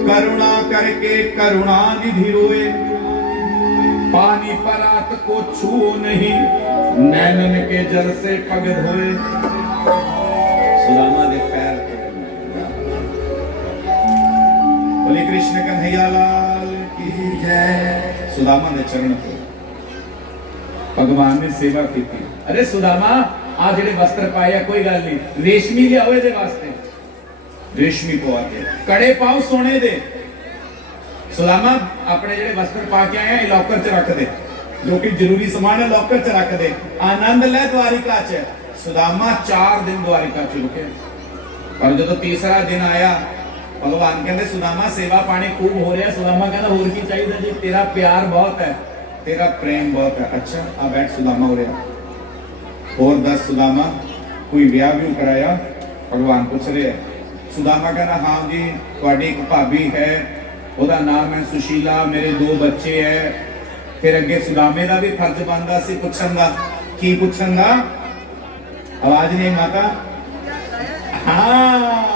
करुणा करके करुणा निधि रोए, पानी परात को छू नहीं, नैनन के जल से पग धोए। सुदामा दे पैर बोले कृष्ण कन्हैया लाल की जय। सुदामा ने चरण को भगवान ने सेवा की थी। अरे सुदामा आ जेड़े वस्त्र पाया, कोई गल नहीं, रेशमी लियाओ इहदे वास्ते, रेशमी पवा के कड़े पाओ सोने दे। सुदामा अपने जेड़े वस्त्र पा के आया लॉकर च रख दे, जो कि जरूरी सामान है लॉकर च रख दे, आनंद ले द्वारिका च। सुदामा 4 दिन द्वारिका च रुके, पर जो तीसरा दिन आया भगवान कहते सुदामा सेवा पानी खूब हो रहा। सुदामा कहता होर की चाहिए जी, तेरा प्यार बहुत है, तेरा प्रेम बहुत है। अच्छा आ बैठ सुदामा हो रहा, और 10 सुदामा कोई ब्याह भी कराया? भगवान पूछ रहे हैं। सुदामा कहना हाँ जी, थोड़ी एक भाभी है, ओदा नाम है सुशीला, मेरे 2 बच्चे है। फिर अगे सुदामे का भी फर्ज बनता सी पुछन का, की पुछन का? आवाज नहीं माता? हाँ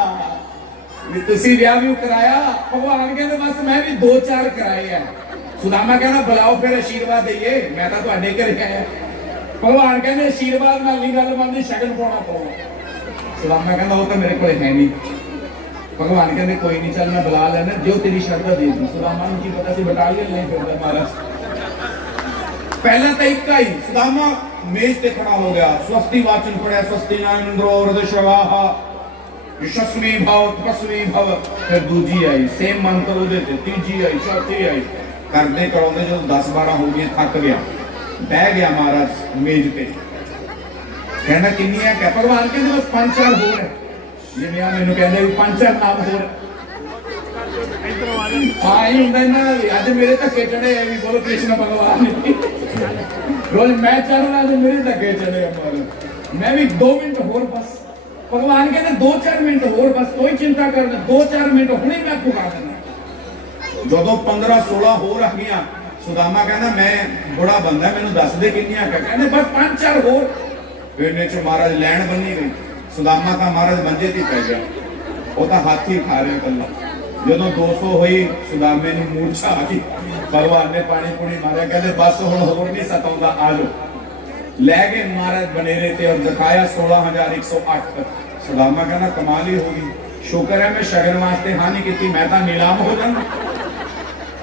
तुसी ब्याह भी कराया? भगवान कहते बस मैं भी 2-4 कराए हैं। सुदामा कहना बुलाओ फिर आशीर्वाद दईए, मैं तो तुहाडे घरे आया। भगवान कहते आशीर्वाद नाल नहीं गल बनदी, शगन पाउणा पऊगा। सुदामा कहना वो तो मेरे को है नहीं। भगवान कहते कोई नहीं, चल मैं बुला लेना, जो तेरी शर्त दे दूं। सुदामा नूं की पता सी बटालियन नहीं फिरदा महाराज। पहला तो एक ही सुदामा मेज पे खड़ा हो गया, स्वस्ति वाचन पढ़ा, स्वस्ति न इंद्रो वृद्धश्रवाहा यशस्वी भव तपस्वी भव। फिर दूजी आई सेम मंत्र उहदे ते, तीजी आई, चौथी आई, करते कराते जो 10-12 हो गए, थक गया, बह गया महाराज मेज पे। कहना किन्नियां क्या? भगवान कहते बस 5-4 होर है, जिवें मैनूं कहंदे 5-4 नाम होर आई हुंदा ना। अज मेरे धक्के चढ़े है भी बोलो कृष्ण भगवान, रोज मैं चढ़ना तो मेरे धक्के चढ़े महाराज। मैं भी 2 मिनट होर बस। भगवान कहते 2-4 मिनट होर बस, कोई चिंता करना, 2-4 मिनट हुणे मैं पुगा देना। जो 15-16 होर आ गया, सुदामा कहना मैं बुढ़ा बंदा, मैनूं दस दे किन्नियां क्या? कहने बस 5-4 होर। फिर ने महाराज लैन बनी गई। सुदामा का महाराज मंजे ते पै गया, वो तो हाथी खा रहे कला। जो 200 हुई सुदामे नूं मूर्छा आ गई। भगवान ने पानी पूनी मारिया, कहते बस हुण होर नहीं सताउंदा, आ जाओ। लै गए महाराज बनेरे ते और दिखाया 16,108। सुदामा कहना कमाल ही होगी, शुक्र है मैं शगन वास्ते हाँ नहीं की, मैं तो नीलाम हो जाना,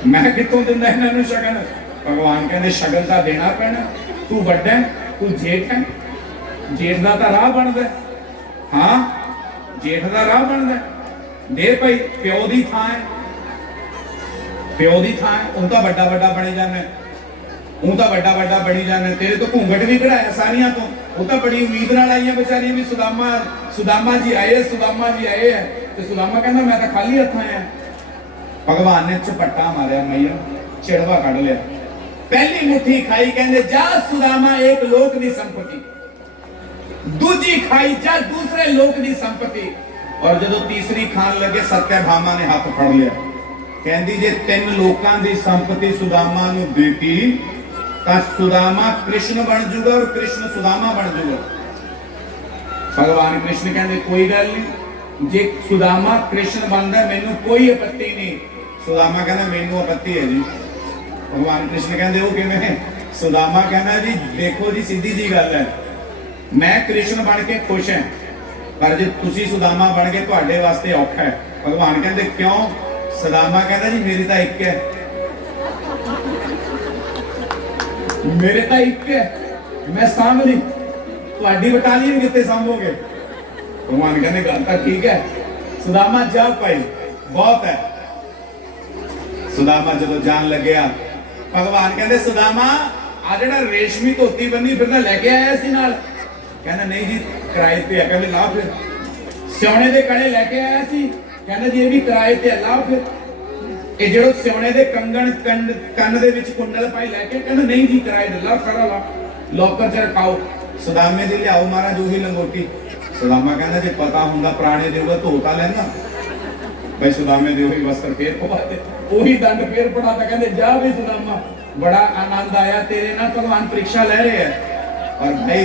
मैं कितों दिंदा इन्हां नूं शगन? भगवान कहते शगन तो देना पैना, तू वड्डा है, तू जेठ है, जेठ का तो राह बनता है। हाँ जेठ का राह बनता दे भाई प्यो की थां है, प्यो की थां है, उन तो बड़ा बड़ा बनी जाना, हूं तो बड़ा बड़ा बनी जाना, तेरे तो घूंघट भी कढ़ाया सारिया तो, वो तो बड़ी उम्मीद नाल आईयां बेचारियां भी सुदामा सुदामा जी आए है, सुदामा जी आए है, तो सुदामा कहना मैं तो खाली हथ आया। भगवान ने झपट्टा मारिया, मैया चिड़वा कढ़ लिया, पहली मुट्ठी खाई कहंदे जा सुदामा एक लोक दी संपत्ति, दूजी खाई जा दूसरे लोक दी संपत्ति, और जदों तीसरी खान लगे सत्यभामा ने हाथ फड़ लिया, कहंदी जे 3 लोकां दी संपत्ति सुदामा नूं देती तां सुदामा कृष्ण बन जूगा और कृष्ण सुदामा बन जूगा। भगवान कृष्ण कहंदे कोई गल नहीं, जे सुदामा कृष्ण बनदा मैनूं कोई आपत्ति नहीं। सुदामा कहना मैनूं आपत्ति है जी। भगवान कृष्ण कहंदे वो किवें? सुदामा कहना जी देखो जी सीधी जी गल है, मैं कृष्ण बन के खुश है, पर जे तुसी सुदामा बन के तुहाडे वास्ते औखा है। भगवान कहंदे क्यों? सुदामा कहंदा जी मेरी तां इक है, मेरे तां इक है, मैं सांभ ली, तुहाडी बटालियन कित्थे सांभोगे? भगवान कहंदे गल तां ठीक है, सुदामा जा भाई बहुत है। सुदामा जदों जान लग्या, भगवान कहंदे सुदामा आ जिहड़ा रेशमी धोती बन्नी फिरदा लेके आया सी नाल? कहना नहीं जी किराए ते है। कहंदे ला फिर। सियाणे दे कड़े लेके आया सी? कहना जी ये भी किराए ते है, ला फिर। ये जेड़ो सियाणे दे कंगन कन्न दे विच कुंडल पाई लेके, कहंदा नहीं जी किराए दे, ला खड़ा ला लॉकर च रखाओ। सुदामे दी लियाओ महाराज ओही लंगोटी। सुदामा कहंदा जे पता हुंदा पुराने देऊगा धोता लैंदा, भाई सुदामे दे ओही वस्त्र फेर पवाते, ओही दंड फेर पड़ाता। कहंदे जा भी सुदामा बड़ा आनंद आया तेरे ना, भगवान परीक्षा ले रहे हैं। और भाई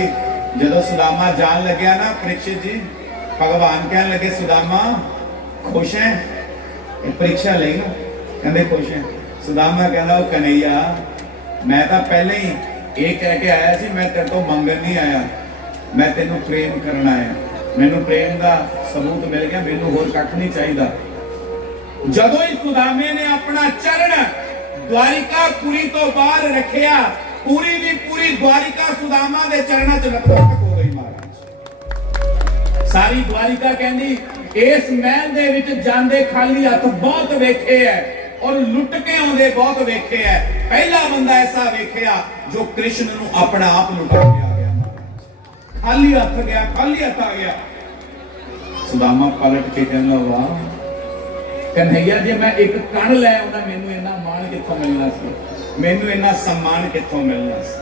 जदों सुदामा जान लग्या ना परीक्षित जी, भगवान कहन लगे सुदामा खुश है? परीक्षा लई ना? कहंदे खुश है। सुदामा कहंदा ओ कन्हैया मैं तो पहले ही ये कह के आया सी, मैं तेरे तो मंगन नहीं आया, मैं तेनों प्रेम करना आया, मैनू प्रेम का सबूत मिल गया, मैनू होर कख नहीं चाहिदा। जदों ही सुदामे ने अपना चरण द्वारिकापुरी तो बाहर रखिया, पूरी दी पूरी द्वारिका सुदामा दे चरणों च नतमस्तक हो गई महाराज। सारी द्वारिका कहंदी इस महल दे विच जांदे खाली हथ बहुत वेखे है और लुट के आउंदे बहुत वेखे है, पहला बंदा ऐसा वेखिया जो कृष्ण नूं अपना आप लुटा के आ गया महाराज। खाली हथ गया, खाली हथ आ गया। सुदामा पलट के कहना वाह कन्हैया जी मैं एक कण लै आउंदा मैनू इन्ना मान कित्थों मिलना सी, मैनू इन्ना सम्मान कित्थों मिलना सी।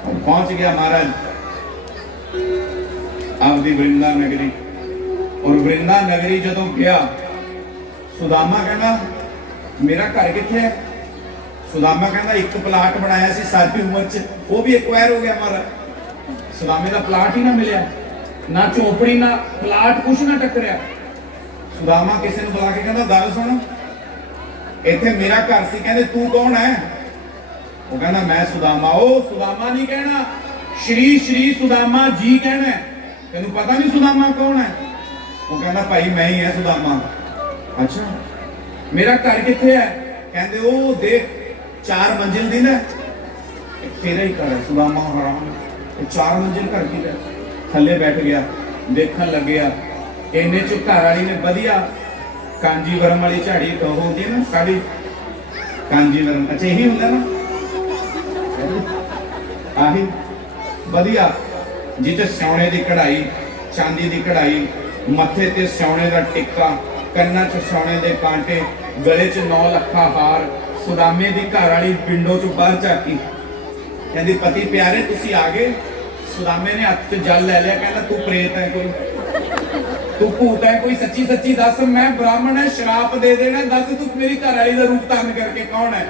और पहुंच गया महाराज आपदी वृंदा नगरी। और वृंदा नगरी जदों गया, सुदामा कहना मेरा घर कित्थे है? सुदामा कहना एक प्लाट बनाया सी सारी उम्र च, वो भी एक्वायर हो गया महाराज। सुदामे का प्लाट ही ना मिलिया, ना झोपड़ी ना प्लाट, कुछ ना टकरिया। सुदामा किसी ने बुला के कहना गल सुन, इत्थे मेरा घर सी, कहंदे तू कौन है? वो कहना मैं सुदामा। ओ सुदामा नहीं कहना, श्री श्री सुदामा जी कहना है, तेनू पता नहीं सुदामा कौन है? वो कहना भाई मैं ही है सुदामा। अच्छा मेरा घर कित्थे है? कहंदे ओ देख 4 मंजिल दी ना, तेरा ही घर है सुदामा हराम। 4 मंजिल घर की है। थले बैठ गया, देखन लग गया, इन्ने चो घर वाली ने वधिया कांजीवरम वाली झाड़ी तो होती है ना साड़ी, कांजीवरम अच्छा यही होंगे ना, आही वधिया जिते सोने की कढ़ाई, चांदी की कढ़ाई, मथे ते सोने का टिक्का, कन्ना च सोने के कांटे, गले च 9 लखा हार। सुदामे की घर वाली पिंडों चो बाहर झाकी, कहती पति प्यारे तुसी आ गए। सुदामे ने हथ च जल ले लिया, कहना तू प्रेत है कोई, तू भूत है कोई, सच्ची सच्ची दस, मैं ब्राह्मण है श्राप दे देना, दस तू मेरी घर वाली का रूप धारण करके कौन है?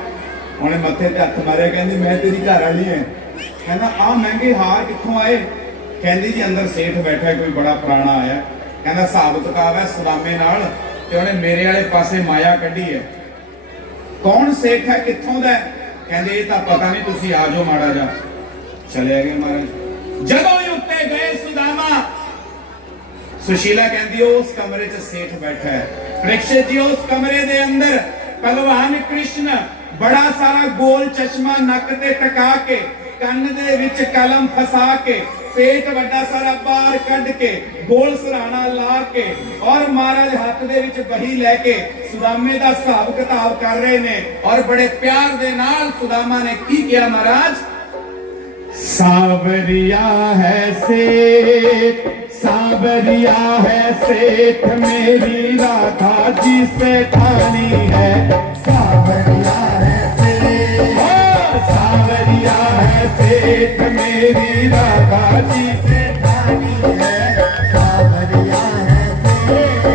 उन्हें मथे ते हथ मारे, कहती मैं तेरी घर वाली है। कहना आ महंगे हार कित्थों आए? कहती जी अंदर सेठ बैठा है कोई बड़ा पुराना आया, कहना हिसाब किताब है सुदामे नाल ते उन्हें मेरे वाले पासे माया कढ़ी है। कौन सेठ है कित्थों दा? कहंदे ये तां पता नहीं, तुसी आ जाओ माड़ा जा। चले गए महाराज। जदों ही उत्ते गए सुदामा, सुशीला कहती उस कमरे च सेठ बैठा है। परीक्षित जी उस कमरे दे अंदर भगवान कृष्ण बड़ा सारा गोल चश्मा नक ते टका के, कन्न दे विच कलम फसा के, पेट वड्डा सारा बाहर कढ़ के गोल सराहना ला के और महाराज हाथ दे विच बही लैके सुदामे दा हिसाब किताब कर रहे ने और बड़े प्यार दे नाल सुदामा ने की किया महाराज, सावरिया है सेठ, सावरिया है सेठ मेरी राधा जी से ठानी है, सावरिया है सेठ, सावरिया है सेठ मेरी राधा जी से ठानी है, सावरिया है सेठ,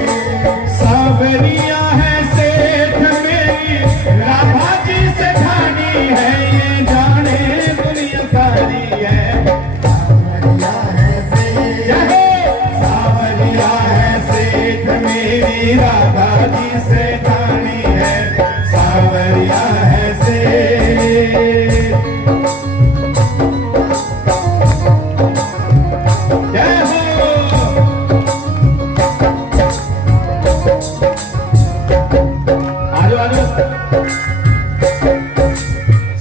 सावरिया है सेठ मेरी राधा जी से ठानी है, ये जाने दुनिया सारी है, सावरिया है सेठ, सावरिया है सेठ मेरी राधा जी से ठानी है, सावरिया है सेठ। जय हो। आजो आजो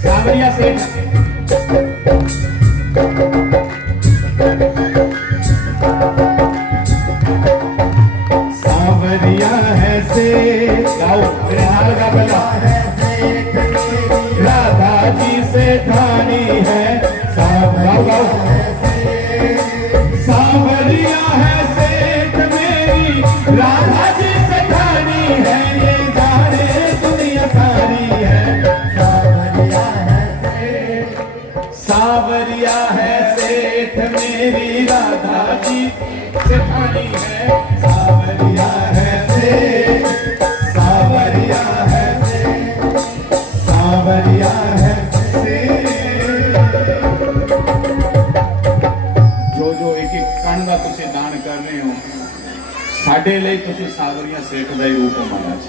सावरिया सेठ, सावरिया है सेठ, गाओ मेरे हाल का बला है सेठ मेरी राधा जी से ठानी है, सावरिया है सेठ, सावरिया है सेठ मेरी राधा जी से ठानी है, ये जाने दुनिया सारी है, सावरिया है सेठ, सावरिया है सेठ मेरी राधा जी से ठानी है, सावरिया है सेठ, सावरिया है सेठ, सावरिया है सेठ। जो जो एक एक कण का तुसी दान करने हो साडे लिए तुसी सावरिया सेठ का ही रूप हो महाराज।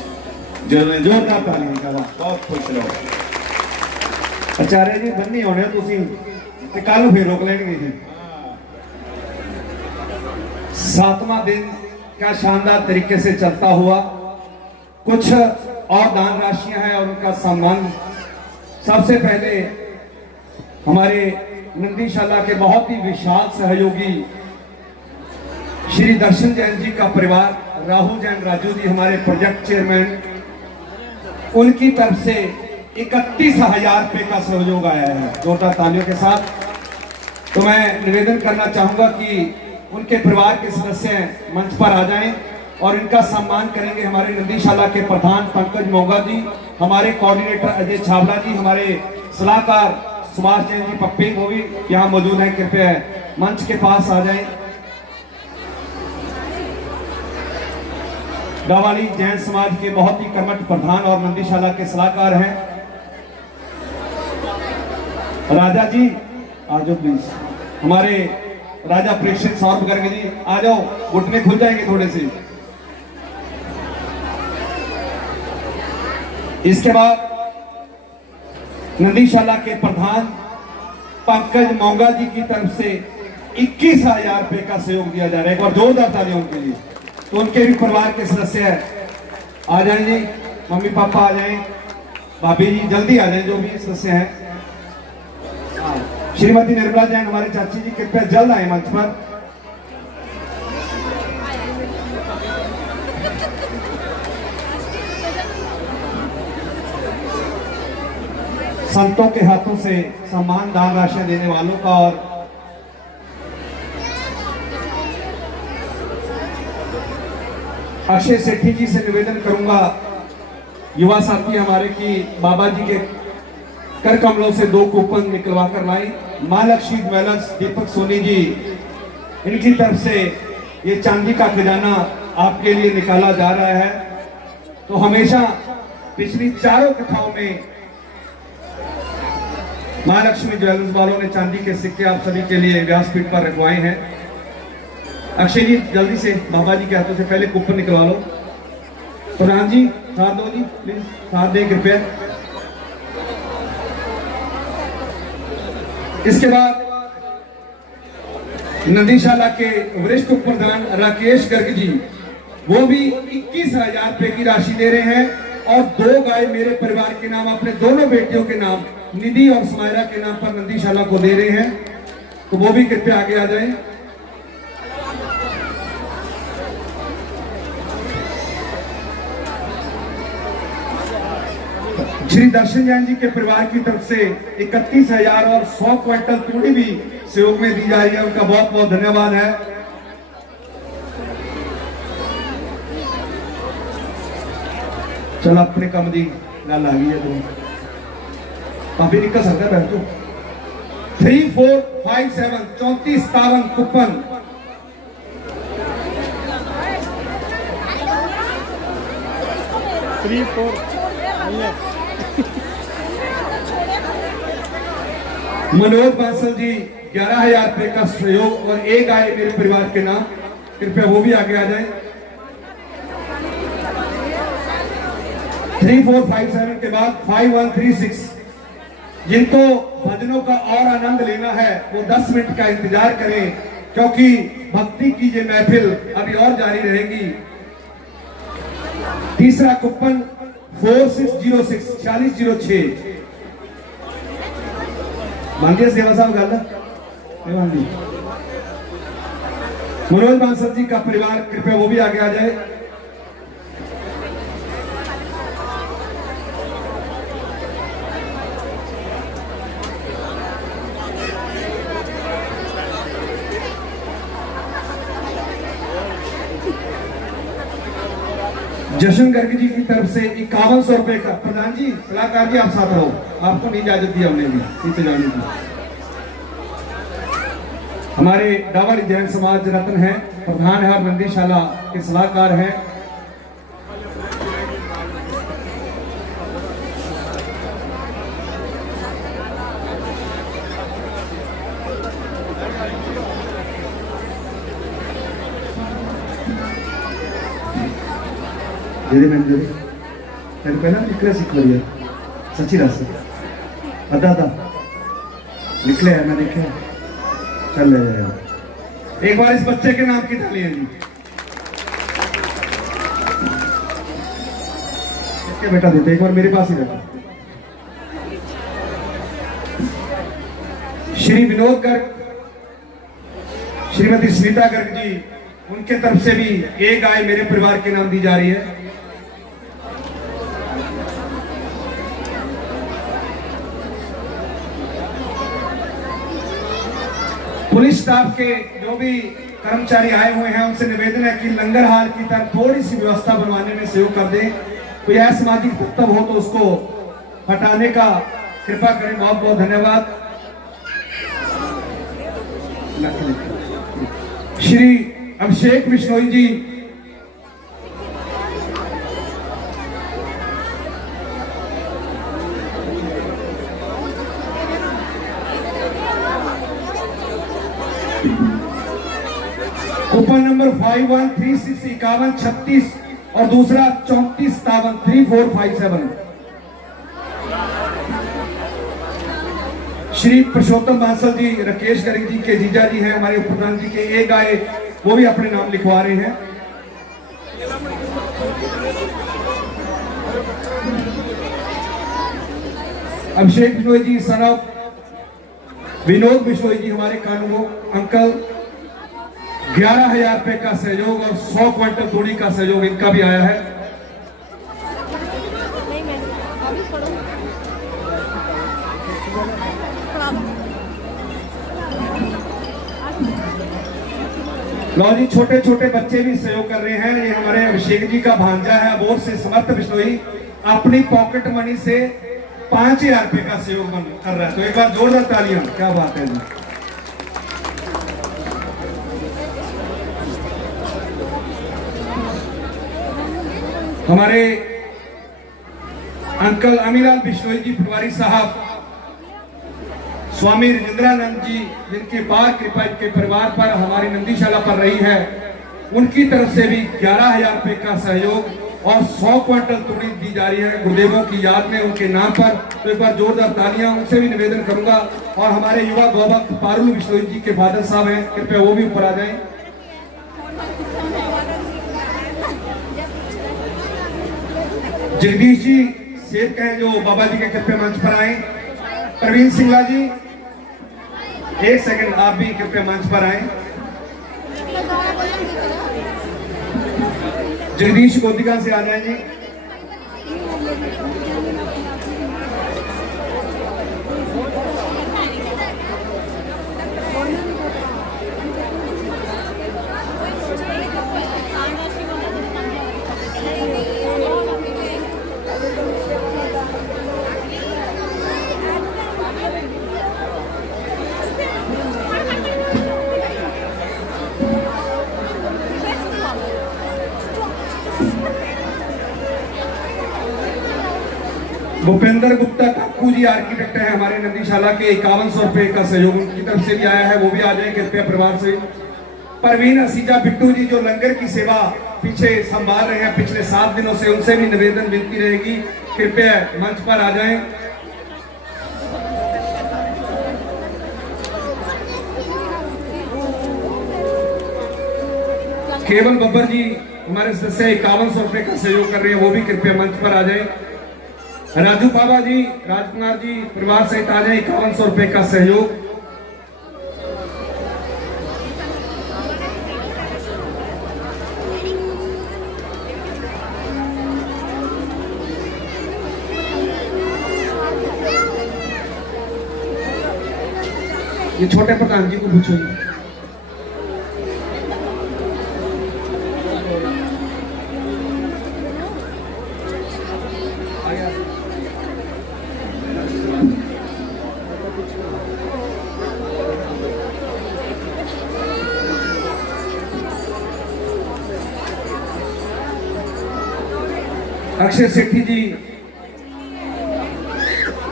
जो जोरदार तालियां करो। बहुत खुश रहो। आचार्य जी बन्नी होने तुसी ते कल फिर रोक लेंगे जी। 7वां दिन क्या शानदार तरीके से चलता हुआ, कुछ और दान राशियां हैं और उनका सम्मान। सबसे पहले हमारे नंदीशाला के बहुत ही विशाल सहयोगी श्री दर्शन जैन जी का परिवार, राहुल जैन राजू जी हमारे प्रोजेक्ट चेयरमैन, उनकी तरफ से 31,000 रुपए का सहयोग आया है जोरदार तालियों के साथ। तो मैं निवेदन करना चाहूंगा कि उनके परिवार के सदस्य मंच पर आ जाएं और इनका सम्मान करेंगे। हमारे नंदीशाला के प्रधान पंकज मोंगा जी, हमारे कोऑर्डिनेटर अजय छावला जी, हमारे सलाहकार सुभाष जैन जी पप्पी वो भी यहाँ मौजूद हैं। कृपया मंच के पास आ जाएं। गावाली जैन समाज के बहुत ही कर्मठ प्रधान और नंदीशाला के सलाहकार हैं राजा जी, आ जाओ प्लीज। हमारे राजा प्रेक्षक सौरभ गर्ग जी आ जाओ, घुटने खुल जाएंगे थोड़े से। इसके बाद नंदीशाला के प्रधान पंकज मोंगा जी की तरफ से 21,000 रुपए का सहयोग दिया जा रहा है। एक बार जोरदार तालियां उनके लिए। तो उनके भी परिवार के सदस्य आ जाएं जी, मम्मी पापा आ जाएं, भाभी जी जल्दी आ जाएं जो भी सदस्य हैं। श्रीमती निर्मला जैन हमारे चाची जी कृपया जल्द आए मंच पर। संतों के हाथों से सम्मान दान राशियां देने वालों का और अक्षय सेठी जी से निवेदन करूंगा, युवा साथी हमारे की बाबा जी के कर कमलों से 2 कूपन निकलवा कर लाई। मां लक्ष्मी ज्वेलर्स दीपक सोनी जी, इनकी तरफ से ये चांदी का खजाना आपके लिए निकाला जा रहा है। तो हमेशा पिछली 4 कथाओं में मां लक्ष्मी ज्वेलर्स वालों ने चांदी के सिक्के आप सभी के लिए व्यासपीठ पर रखवाए हैं। अक्षय जी जल्दी से बाबा जी के हाथों से पहले कूपन निकलवा लो। प्रधान जी साथ दो जी, प्लीज साथ दें कृपया। इसके बाद नंदीशाला के वरिष्ठ उप प्रधान राकेश गर्ग जी, वो भी 21,000 रुपए की राशि दे रहे हैं और 2 गाय मेरे परिवार के नाम, अपने दोनों बेटियों के नाम, निधि और समायरा के नाम पर नंदीशाला को दे रहे हैं। तो वो भी कृपया आगे आ जाएं। श्री दर्शन जैन जी के परिवार की तरफ से 31,000 और 100 क्विंटल तूड़ी भी सहयोग में दी जा रही है। उनका बहुत बहुत धन्यवाद है। चल अपने कम दी गल आ गई है तो काफी निकल सकता है बैठो। 3, 4, 5, 7 34 57 कूपन मनोज बांसल जी 11,000 रुपए का सहयोग और एक आए मेरे परिवार के नाम, कृपया वो भी आगे आ जाए। 3, 4, 5, 7 के बाद 5, 1, 3, 6 जिनको भजनों का और आनंद लेना है वो 10 मिनट का इंतजार करें, क्योंकि भक्ति की ये महफिल अभी और जारी रहेगी। तीसरा कूपन 4606 4606 मानवीय सेवा साहब गल मनोज बांसल जी का परिवार, कृपया वो भी आगे आ जाए। जशन गर्ग जी की तरफ से 5100 रुपए का। प्रधान जी, सलाहकार जी, आप साथ रहो, आपको नहीं इजाजत दी हमने भी नीचे जाने की। हमारे डावर जैन समाज रत्न हैं, प्रधान है और मंदिरशाला के सलाहकार हैं। धीरे में धीरे तेरे पहला निकले सीख लिया सच्ची रास अदा अदा निकले है, मैं देखे चल ले जाएगा। एक बार इस बच्चे के नाम की तालियां जी। इसके बेटा देते, एक बार मेरे पास ही रहता। श्री विनोद गर्ग, श्रीमती स्मिता गर्ग जी, उनके तरफ से भी एक आय मेरे परिवार के नाम दी जा रही है। पुलिस स्टाफ के जो भी कर्मचारी आए हुए हैं उनसे निवेदन है कि लंगर हाल की तरफ थोड़ी सी व्यवस्था बनवाने में सहयोग कर दें। कोई असामाजिक तत्व हो तो उसको हटाने का कृपा करें। बहुत बहुत धन्यवाद। श्री अभिषेक बिश्नोई जी, कूपन नंबर 5136 5136 और दूसरा 3457 3457। श्री पुरुषोत्तम बांसल जी, राकेश गर्ग जी के जीजा जी हैं, हमारे उप प्रधान जी के एक आए, वो भी अपने नाम लिखवा रहे हैं। अभिषेक बिश्नोई जी सन ऑफ विनोद बिश्नोई जी, हमारे कानूनो अंकल, 11,000 रुपए का सहयोग और 100 क्विंटल तूड़ी का सहयोग इनका भी आया है। लो जी, छोटे छोटे बच्चे भी सहयोग कर रहे हैं। ये हमारे अभिषेक जी का भांजा है अबोर से समर्थ बिश्नोई, अपनी पॉकेट मनी से 5,000 रुपए का सहयोग कर रहा है। तो एक बार जोरदार तालियां। क्या बात है जी। हमारे अंकल अमीलाल बिश्नोई जी पटवारी साहब, स्वामी राजेंद्रानंद जी, जिनकी बार कृपा इनके परिवार पर हमारी नंदीशाला पर रही है, उनकी तरफ से भी 11,000 रुपए का सहयोग और 100 क्विंटल तूड़ी दी जा रही है गुरुदेवों की याद में, उनके नाम पर। तो एक बार जोरदार तालियां। उनसे भी निवेदन करूंगा। और हमारे युवा गौभक्त पारुल बिश्नोई जी के फादर साहब हैं, कृपया वो भी ऊपर आ जाएं। जगदीश जी सेवक हैं जो बाबा जी के कृपया मंच पर आए। प्रवीण सिंगला जी एक सेकंड, आप भी कृपया मंच पर आए। जगदीश गोदिका से आ जाए जी। भूपेंद्र गुप्ता काकू जी आर्किटेक्ट है हमारे नंदीशाला के, 5100 रुपए का सहयोग उनकी तरफ से भी आया है, वो भी आ जाए कृपया परिवार से। परवीन हसीजा बिट्टू जी जो लंगर की सेवा पीछे संभाल रहे हैं पिछले 7 दिनों से, उनसे भी निवेदन विनती रहेगी कृपया मंच पर आ जाएं। केवल बब्बर जी हमारे सदस्य 5100 रुपए का सहयोग कर रहे हैं, वो भी कृपया मंच पर आ जाएं। राजू बाबा जी, राजकुमार जी परिवार सहित आ जाए, 5100 रुपए का सहयोग। ये छोटे प्रधान जी को पूछो। अक्षय सेठी जी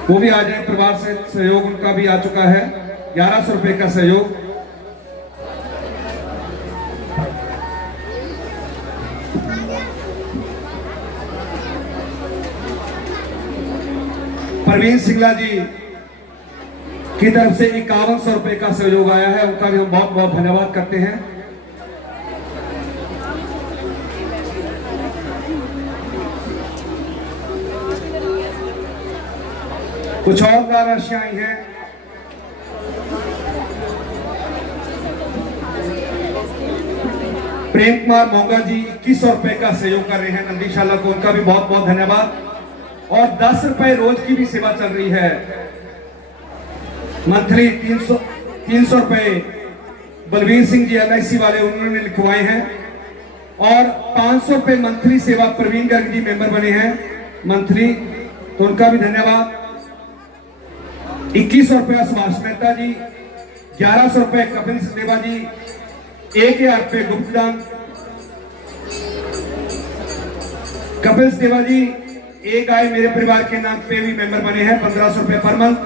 वो भी आ जाए, परिवार से सहयोग उनका भी आ चुका है, 1100 रुपए का सहयोग। परवीन सिंगला जी की तरफ से 5100 रुपए का सहयोग आया है, उनका भी हम बहुत बहुत धन्यवाद करते हैं। कुछ और राशियां आई हैं। प्रेम कुमार मोंगा जी 2100 रुपए का सहयोग कर रहे हैं नंदीशाला को, उनका भी बहुत बहुत धन्यवाद। और 10 रुपए रोज की भी सेवा चल रही है, मंथली 300 रुपए बलवीर सिंह जी LIC वाले उन्होंने लिखवाए हैं। और 500 रुपए मंथली सेवा प्रवीण गर्ग जी मेंबर बने हैं मंथली, तो उनका भी धन्यवाद। 2100 रुपया सुभाष मेहता जी, 1100 रुपए कपिल देवा जी, 1000 रुपए गुप्तदान कपिल देवा जी। एक आए मेरे परिवार के नाम पे भी मेंबर बने हैं, 1500 रुपए पर मंथ।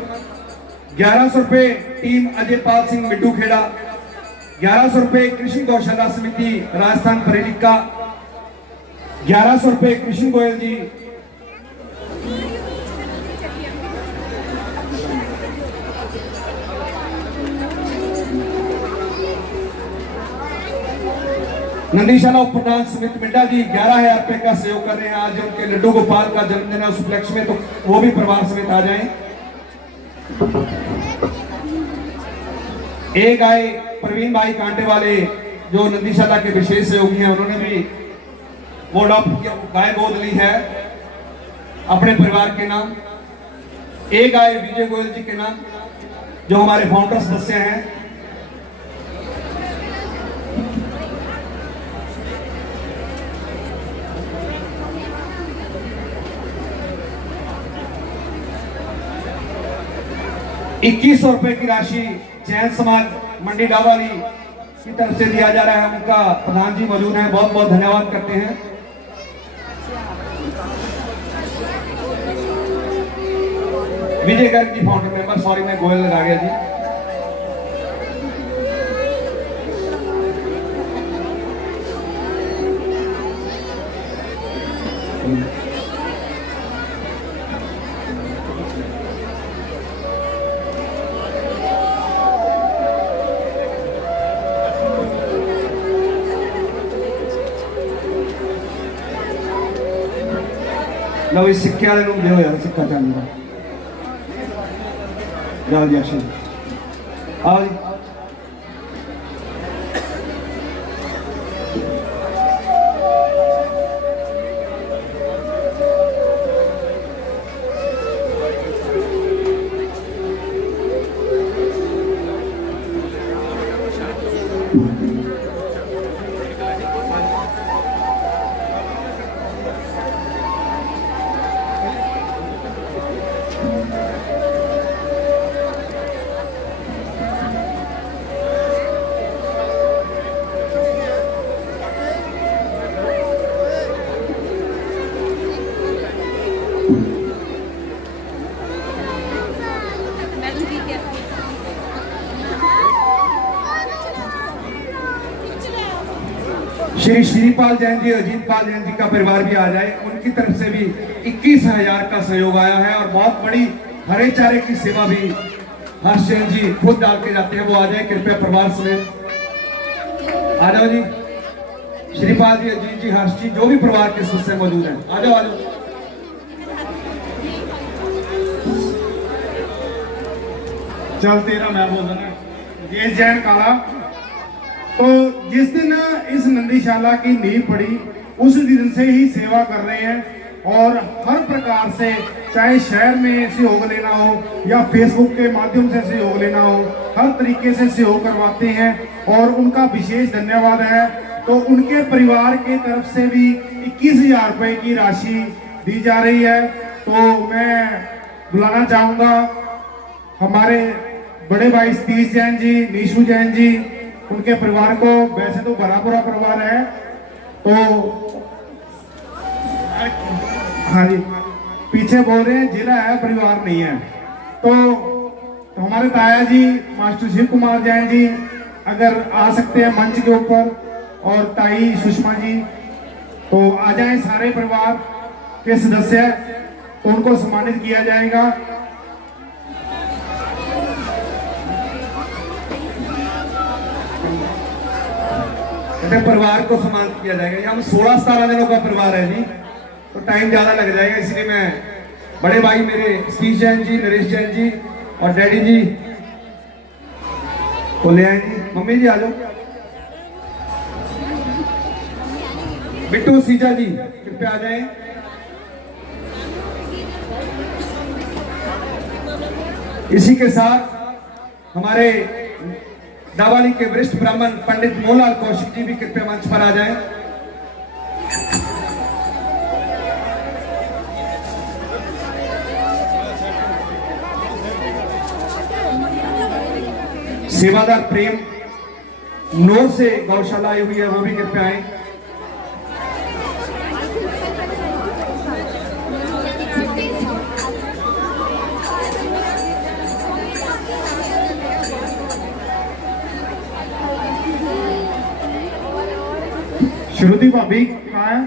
1100 रुपए टीम अजय पाल सिंह मिड्डू खेड़ा, 1100 रुपए कृषि गौशाला समिति राजस्थान परिलिका, 1100 रुपए कृष्ण गोयल जी। नंदीशाला उप प्रधान सुमित मिड्डा जी 11,000 रुपए का सहयोग कर रहे हैं। आज उनके लड्डू गोपाल का जन्मदिन है उस उपलक्ष्य में, तो वो भी परिवार समेत आ जाएं। एक आए प्रवीण भाई कांटे वाले जो नंदीशाला के विशेष सहयोगी हैं, उन्होंने भी बोर्ड ऑफ गाय गोद ली है अपने परिवार के नाम। एक आए विजय गोयल जी के नाम जो हमारे फाउंडर सदस्य हैं। ₹2100 रुपए की राशि जैन समाज मंडी डावाली की तरफ से दिया जा रहा है, उनका प्रधान जी मौजूद हैं, बहुत बहुत धन्यवाद करते हैं। विजय Garg ji founder member, sorry मैं गोयल लगा गया जी। लो इस सिक्के वाले दो यार, सिक्का चांदी का। आओ जी। श्री श्रीपाल जैन जी, अजीत पाल जैन जी का परिवार भी आ जाए। उनकी तरफ से भी 21,000 का सहयोग आया है और बहुत बड़ी हरे चारे की सेवा भी हर्ष जैन जी खुद डाल के जाते हैं। वो आ जाए कृपया परिवार समेत, आ जाओ जी। श्रीपाल जी, अजीत जी, हर्ष जी, जो भी परिवार के सदस्य मौजूद हैं, आ जाओ आ जाओ। चल तेरा मैं बोल देना। ये जैन काला तो जिस दिन इस नंदीशाला की नींव पड़ी उस दिन से ही सेवा कर रहे हैं और हर प्रकार से, चाहे शहर में सहयोग लेना हो या फेसबुक के माध्यम से सहयोग लेना हो, हर तरीके से सहयोग करवाते हैं और उनका विशेष धन्यवाद है। तो उनके परिवार के तरफ से भी 21,000 रुपए की राशि दी जा रही है। तो मैं बुलाना चाहूंगा हमारे बड़े भाई सतीश जैन जी, नीशू जैन जी, उनके परिवार को। वैसे तो बड़ा बुरा परिवार है, तो हाँ जी पीछे बोल रहे हैं जिला है परिवार नहीं है। तो हमारे ताया जी मास्टर शिव कुमार जैन जी अगर आ सकते हैं मंच के ऊपर, और ताई सुषमा जी, तो आ जाएं सारे परिवार के सदस्य, तो उनको सम्मानित किया जाएगा। परिवार को सम्मानित किया जाएगा। यहाँ 16-17 जनों का परिवार है जी, तो टाइम ज्यादा लग जाएगा, इसलिए मैं बड़े भाई मेरे सतीश जैन जी, नरेश जैन जी और डैडी जी को ले आए जी। मम्मी जी आ जाओ। बिट्टू सीजा जी कृपया आ जाएं। इसी के साथ हमारे दावाली के वरिष्ठ ब्राह्मण पंडित मोहनलाल कौशिक जी भी कृपया मंच पर आ जाएं। सेवादार प्रेम नोर से गौशाला आई हुई है, वो भी कृपया आए। श्रुति भाभी कहाँ है?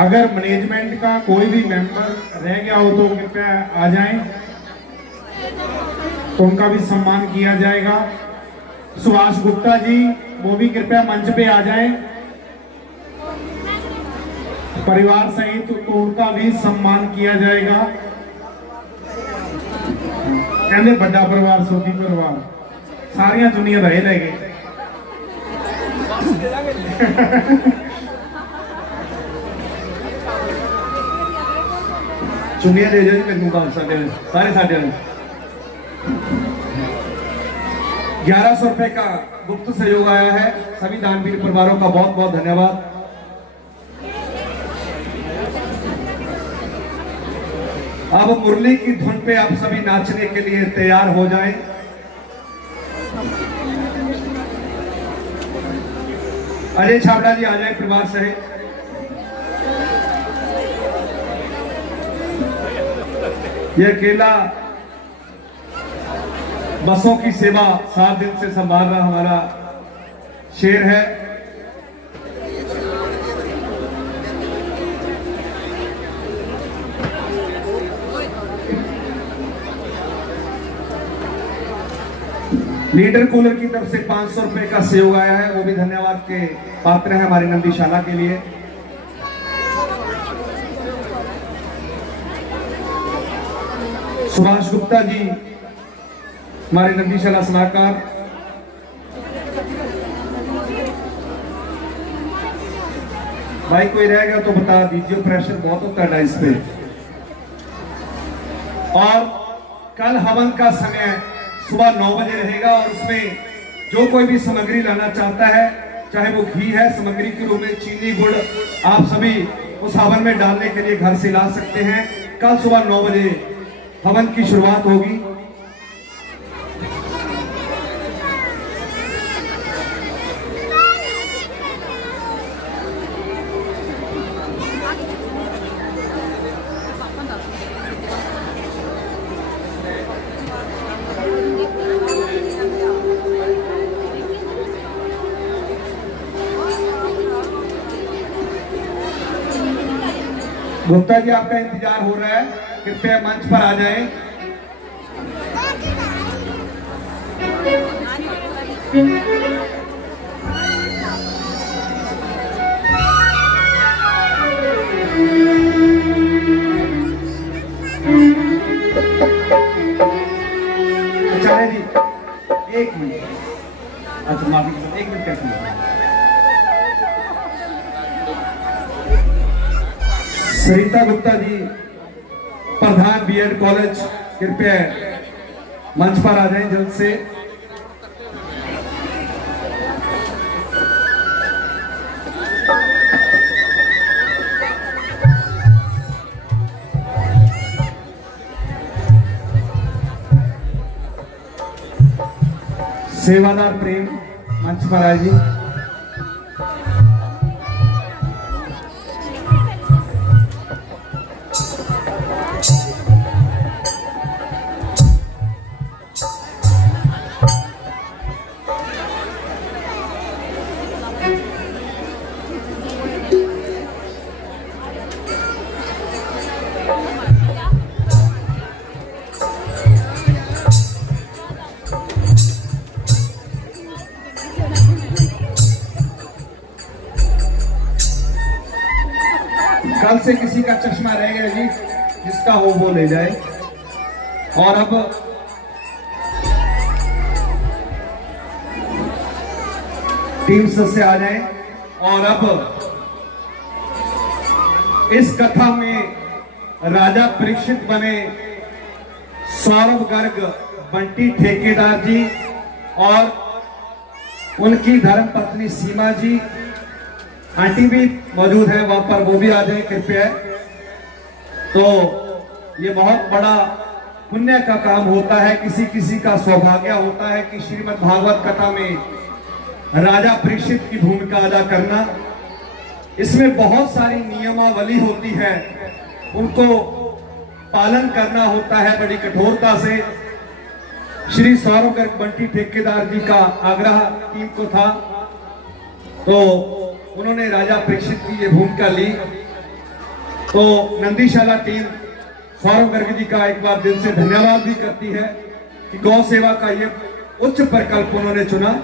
अगर मैनेजमेंट का कोई भी मेंबर रह गया हो तो कृपया आ जाएं, तो उनका भी सम्मान किया जाएगा। सुभाष गुप्ता जी वो भी कृपया मंच पे आ जाएं, परिवार सहित तो उनका भी सम्मान किया जाएगा। कहते बड़ा परिवार सोधी परिवार सारिया दुनिया रहे ले गए। चुनिया दे जाओ जी मेरे को सारे साढ़े 1100 रुपए का गुप्त सहयोग आया है। सभी दानवीर परिवारों का बहुत बहुत धन्यवाद। अब मुरली की धुन पे आप सभी नाचने के लिए तैयार हो जाएं। अजय छाबड़ा जी आ जाए परिवार सहित। ये अकेला बसों की सेवा 7 दिन से संभाल रहा हमारा शेर है। लीडर कूलर की तरफ से 500 रुपए का सहयोग आया है, वो भी धन्यवाद के पात्र है हमारी नंदीशाला के लिए। सुभाष गुप्ता जी हमारे नंदीशाला सलाहकार। भाई कोई रहेगा तो बता दीजिए, प्रेशर बहुत होता है डाइस पे। और कल हवन का समय सुबह 9 बजे रहेगा और उसमें जो कोई भी सामग्री लाना चाहता है, चाहे वो घी है सामग्री के रूप में, चीनी गुड़, आप सभी उस हवन में डालने के लिए घर से ला सकते हैं। कल सुबह 9 बजे हवन की शुरुआत होगी। गुप्ता जी आपका इंतजार हो रहा है, कृपया मंच पर आ जाएं। आचार्य जी 1 मिनट, अच्छा माफी, 1 मिनट कैसे। सरिता गुप्ता जी प्रधान बीएड कॉलेज, कृपया मंच पर आ जाएं जल्द से। सेवादार प्रेम मंच पर आए जी। कल से किसी का चश्मा रह गया जी, जिसका हो वो ले जाए। और अब टीम सदस्य आ जाए। और अब इस कथा में राजा परीक्षित बने सौरभ गर्ग बंटी ठेकेदार जी और उनकी धर्मपत्नी सीमा जी, आंटी भी मौजूद है वहां पर, वो भी आ जाए कृपया। तो ये बहुत बड़ा पुण्य का काम होता है, किसी किसी का सौभाग्य होता है कि श्रीमद् भागवत कथा में राजा परीक्षित की भूमिका अदा करना। इसमें बहुत सारी नियमावली होती है, उनको पालन करना होता है बड़ी कठोरता से। श्री सौरभ गर्ग बंटी ठेकेदार जी का आग्रह टीम को था, तो उन्होंने राजा परीक्षित की ये भूमिका ली। तो नंदीशाला टीम सौरभ गर्ग जी का एक बार दिल से धन्यवाद भी करती है कि गौ सेवा का ये उच्च प्रकल्प उन्होंने चुना।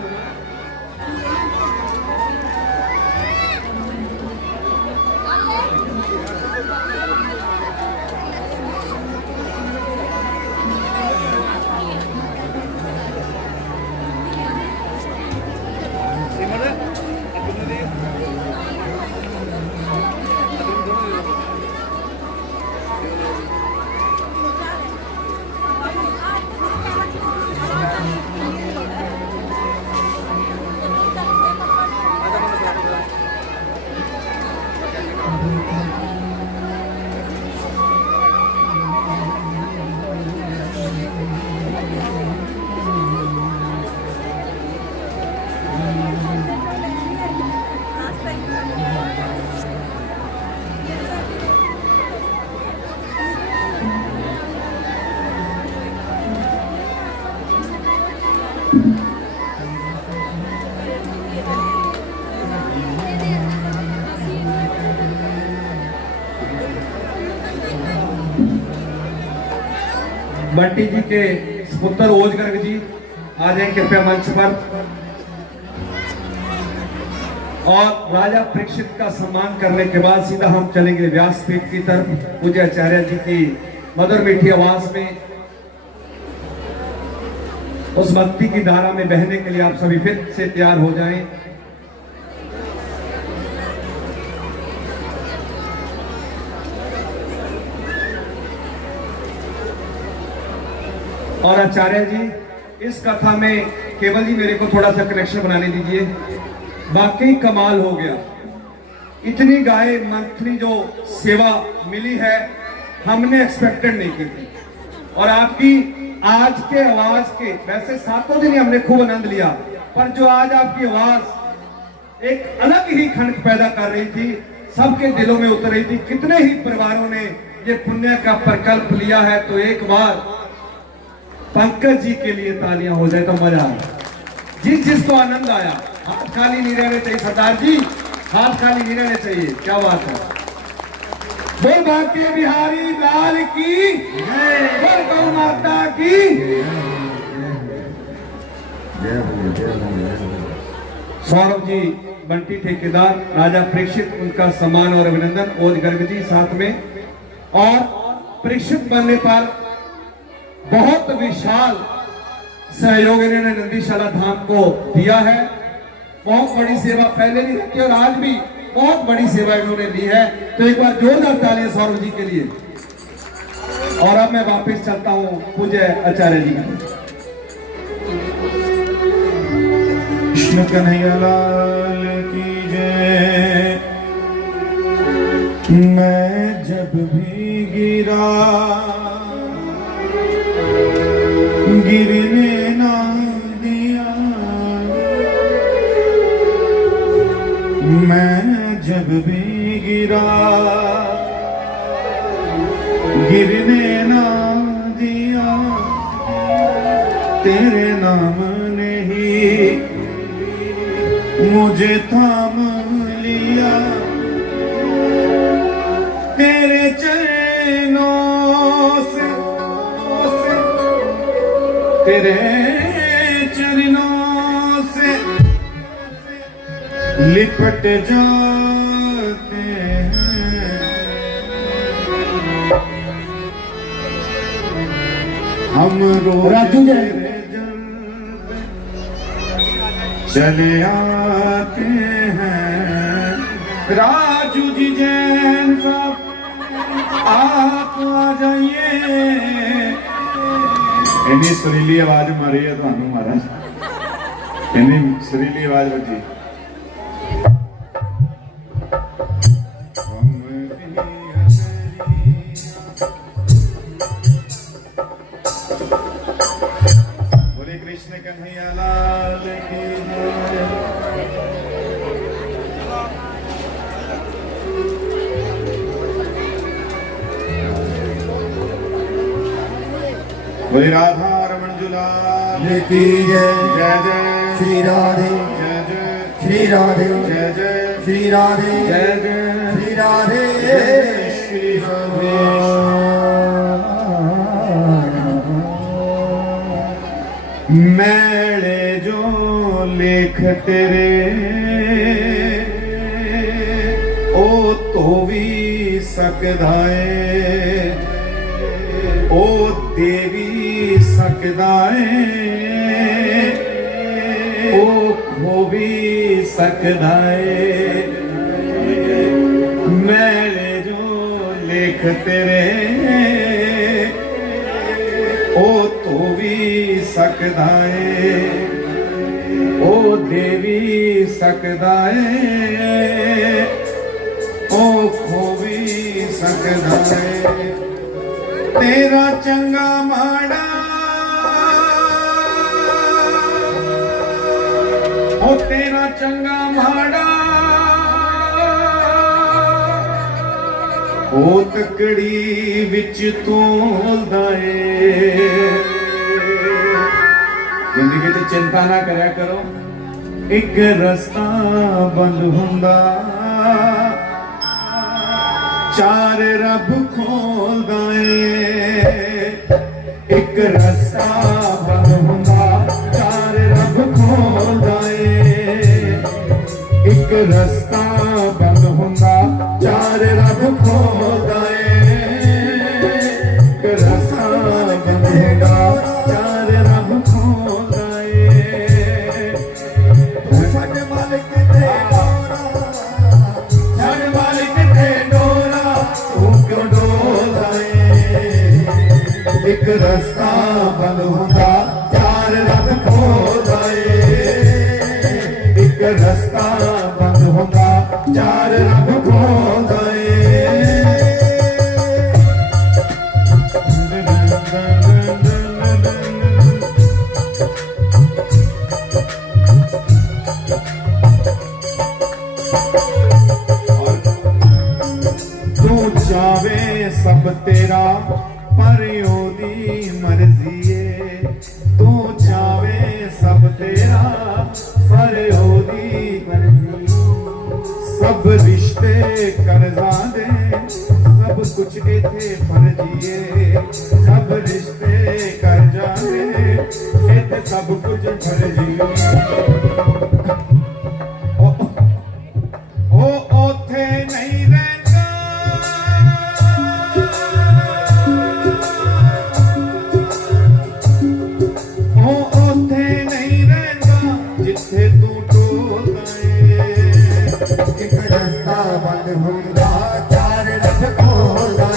बंटी जी के पुत्र ओज गर्ग जी आ जाए कृपया मंच पर। और राजा परीक्षित का सम्मान करने के बाद सीधा हम चलेंगे व्यासपीठ की तरफ। पूज्य आचार्य जी की मधुर मीठी आवाज में उस भक्ति की धारा में बहने के लिए आप सभी फिर से तैयार हो जाएं। और आचार्य जी इस कथा में केवल जी मेरे को थोड़ा सा कनेक्शन बनाने दीजिए। वाकई कमाल हो गया, इतनी गाय मंथली जो सेवा मिली है हमने एक्सपेक्टेड नहीं की थी। और आपकी आज के आवाज के, वैसे सातों दिन हमने खूब आनंद लिया, पर जो आज आपकी आवाज एक अलग ही खंड पैदा कर रही थी, सबके दिलों में उतर रही थी। कितने ही परिवारों ने ये पुण्य का प्रकल्प लिया है। तो एक बार पंकज जी के लिए तालियां हो जाए तो मजा आए। जिसको आनंद आया, हाथ खाली नहीं रहने चाहिए सरदार जी, हाथ खाली नहीं रहने चाहिए। क्या बात है। बोल भारतीय बिहारी लाल की, बोल गौ माता की। सौरभ जी, बंटी ठेकेदार, राजा परीक्षित, उनका सम्मान और अभिनंदन। ओज गर्ग जी साथ में। और परीक्षित बनने पर बहुत विशाल सहयोग इन्होंने नंदीशाला धाम को दिया है। बहुत बड़ी सेवा पहले भी रखी और आज भी बहुत बड़ी सेवा इन्होंने दी है। तो एक बार जोरदार तालियां सौरभ जी के लिए। और अब मैं वापस चलता हूं पूज्य आचार्य जी के। कृष्ण कन्हैया लाल की जय। मैं जब भी गिरा गिरने ना दिया, मैं जब भी गिरा गिरने ना दिया, तेरे नाम ने ही मुझे थाम लिया। तेरे चरणों से, तेरे चरणों से लिपट जाते हैं। हम रोज तेरे जल चले आते हैं। राजू जी जैन साहब आप आ जाइए। इन्नी सुरीली आवाज मारी है थानू महाराज, इन्नी सुरीली आवाज बजी। बोले कृष्ण कन्हैया लाल की जय। बोले राधा रमण जुलाल की जय। जय जय श्री राधे, जय जय श्री राधे, जय जय श्री राधे, जय जय श्री राधे, जय मैले जो लेख तेरे ओ तो भी सकदा है ओ देवी सकदा है ओ खो भी सकदा है मैले जो लेख तेरे ओ तो भी सकदा है ओ देवी सकदा है ओ खो भी सकदा है तेरा चंगा माड़ा ओ तेरा चंगा माड़ा ओ तकड़ी विच तोलदा है जिंदगी च चिंता ना करया करो एक रस्ता बंद हुंदा चार रब खोलदा है एक रस्ता बंद हुंदा चार रब खोलदा है एक रस्ता बंद हुंदा चार रब खोलदा है एक रस्ता बंद हुंदा चार रब खोलदा है साडे मालिक ते साडे मालिक ते डोरा तू क्यों डोलदा है एक रस्ता बंद हुंदा चार रब खोलदा है एक रस्ता बंद हुंदा चार रब खोलदा तू चावे सब तेरा पर ओदी मर्जी है तू चावे सब तेरा पर ओदी मर्जी सब रिश्ते करजा दे सब कुछ इथे फर्जीए सब रिश्ते करजा दे इथे सब कुछ फर्जीए ओ ओथे नहीं रहंदा ओ ओथे नहीं रहंदा जिथे तू टोलदा एक रस्ता बंद हुंदा चार रब खोलदा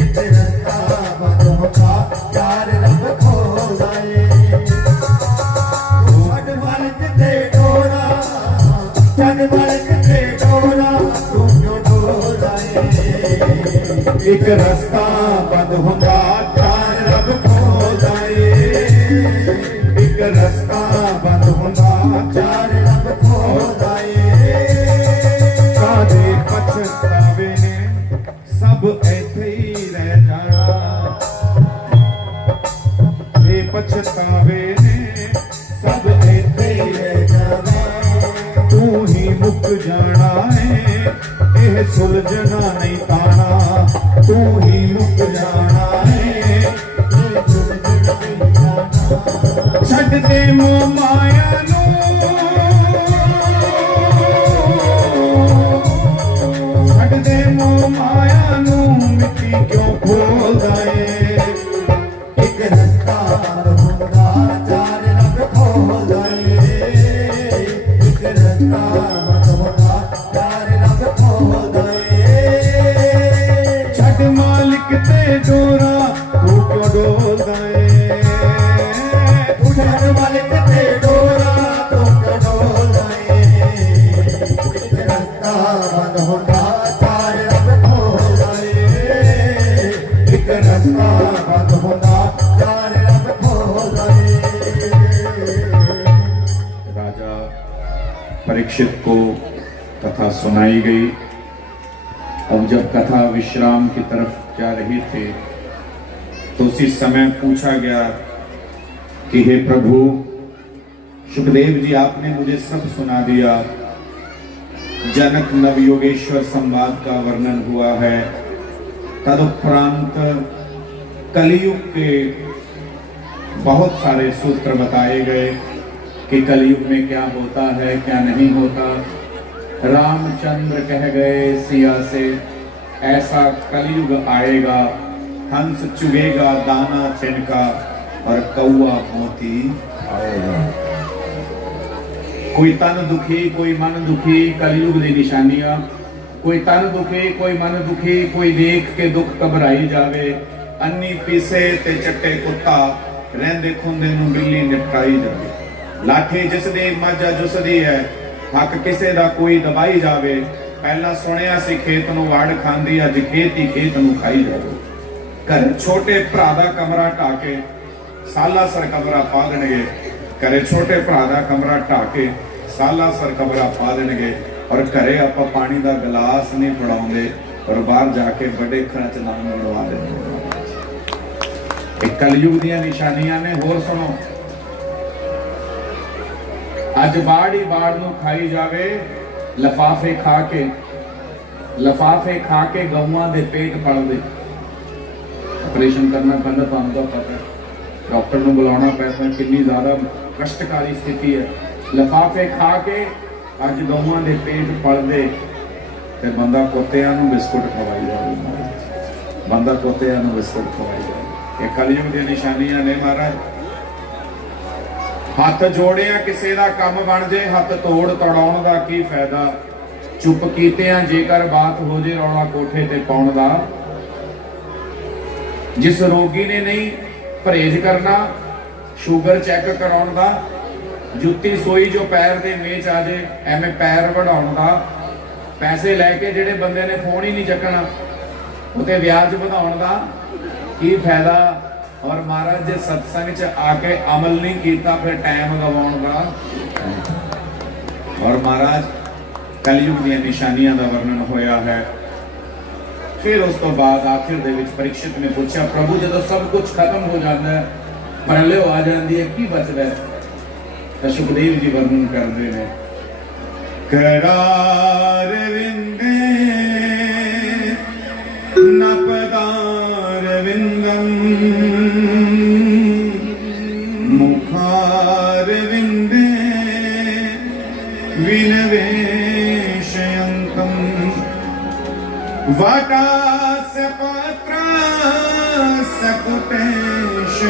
एक रस्ता बंद हुंदा चार रब खोलदा छड़ मालिक ते डोरा छड़ मालिक ते डोरा तू क्यों डोलदा एक रस्ता बंद हुंदा चार रब खोलदा एक रस्ता बंद हुंदा चार रब खोलदा कादे पछतावे ने सब ऐथे ही रह जाना ये पछतावे ने सब ऐथे ही रह जाना तू ही मुक जाना है यह सुलझना नहीं ताना तू ही मुक जाना है ये सुलझना नहीं ताना छड्ड दे मोह माया नू छड्ड दे मोह माया नू मिट्टी क्यों खोलदा एक रस्ता बंद हुंदा चार रब खोलदा एक रस्ता बंद हुंदा चार रब खोलदा छड्ड मालिक ते डोरा तू क्यों डोलदा तू छड्ड मालिक ते डोरा तू क्यों डोलदा एक रस्ता बंद हुंदा चार रब खोलदा एक रस्ता बंद हुंदा चार रब खोलदा राजा परीक्षित को कथा सुनाई गई और जब कथा विश्राम की तरफ जा रही थी तो उसी समय पूछा गया कि हे प्रभु सुखदेव जी आपने मुझे सब सुना दिया जनक नवयोगेश्वर संवाद का वर्णन हुआ है। तदुपरांत कलयुग के बहुत सारे सूत्र बताए गए कि कलयुग में क्या होता है क्या नहीं होता। रामचंद्र कह गए सिया से, ऐसा कलयुग आएगा, हंस चुगेगा दाना तिनका और कौआ मोती आएगा। कोई तन दुखी कोई मन दुखी, कलयुग दी निशानियां। कोई तन दुखी कोई मन दुखी, कोई देख के दुख घबराई जावे। अन्नी पीसे ते चट्टे कुत्ता, रहंदे खुंदे नूं बिल्ली निपटाई जावे। लाठी जिस दी मੱਝ जुसदी है, हक किसे दा कोई दबाई जावे। पहला सुनिया सी खेत नूं वाड़ खांदी, अज खेत ही खेत नूं खाई जावे। घर छोटे भरा दा कमरा ढा के साला सर कमरा पा देणगे। घरे छोटे भरा दा कमरा ढा के साला सर कमरा पा देणगे। और घरे आपां पानी दा गिलास नहीं फड़ाउंदे और बाहर जाके बड़े अखरां च नाम लिखवा देंगे। कलयुग दीयां निशानियां ने। होर सुनो, अज बाड़ ही बाड़ नूं खाई जावे। लफाफे खा के गऊआं दे पेट पलदे। ऑपरेशन करना पैंदा, तुहानूं तां पता है, डॉक्टर नूं बुलाउणा पैंदा, कितनी ज्यादा कष्टकारी स्थिति है। लफाफे खा के अज गऊआं दे पेट पलदे ते बंदा कुत्तियां नूं बिस्कुट खवाई जावे। बंदा कुत्तियां नूं बिस्कुट खवाई जावे। ये कलयुग दी निशानियां ने महाराज। हथ जोड़िया किसे दा कम बन जे, हथ तोड़ तड़ाउण दा की फायदा। चुप कीतियां जेकर बात हो जे, रौला कोठे ते पाउण दा। जिस रोगी ने नहीं परहेज करना, शुगर चेक कराउण दा। जुत्ती सोई जो पैर दे मेच आ जे, एवें पैर बढ़ाउण दा। पैसे लैके जेड़े बंदे ने फोन ही नहीं चकना, उते ब्याज वधाउण दा की फायदा। और महाराज जे सत्संग च आके अमल नहीं कीता, फिर टाइम गवाउण दा। और महाराज कलयुग दी निशानियां दा वर्णन होया है। फिर उस तो बाद आखिर दे विच परीक्षित ने पूछा, प्रभु जदों सब कुछ खत्म हो जाता है, परलियो आ जाती है, की बचदा है? तो सुखदेव जी वर्णन करते हैं, करार विंदे नपदार विंदम मुखार विंदे विनवेशयंतम वाटास्य पात्रा सकुटेशयानम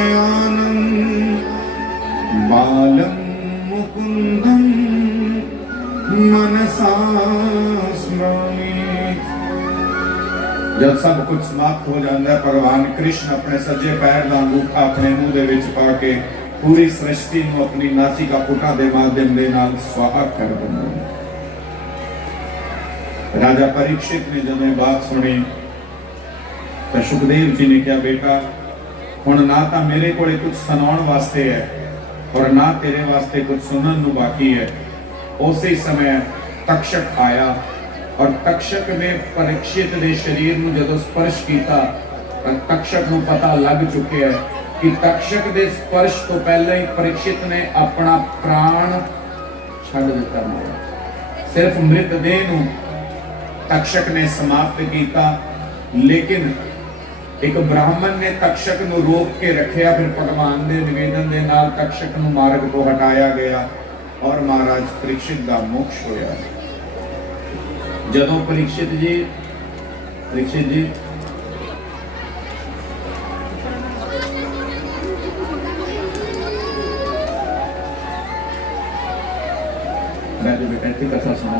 बालम मुकुंदम मनसा स्मरामि। जब सब कुछ समाप्त हो जाता है, भगवान कृष्ण अपने सज्जे पैर का अंगूठा अपने मुंह दे विच पा के पूरी सृष्टि नूं अपनी नासिका पुटा दे माध्यम दे नाल स्वाहा कर दिंदे। राजा परीक्षित ने जब ये बात सुनी तो सुखदेव जी ने कहा, बेटा हुण ना तो मेरे कोले कुछ सुनाउण वास्ते है और ना तेरे वास्ते कुछ सुनन नूं बाकी है। उसी समय तक्षक आया और तक्षक ने परीक्षित के शरीर नूं जदों स्पर्श किया, तक्षक नूं पता लग चुके है कि तक्षक के स्पर्श तो पहले ही परीक्षित ने अपना प्राण छड्ड दिता। सिर्फ मृतदेह नूं तक्षक ने समाप्त किया, लेकिन एक ब्राह्मण ने तक्षक नूं रोक के रखिया। फिर भगवान के निवेदन के नाल तक्षक नूं मार्ग तो हटाया गया और महाराज परीक्षित का मोक्ष होया। जदों परीक्षित जी बैठे बेटा इतनी कथा सुनो।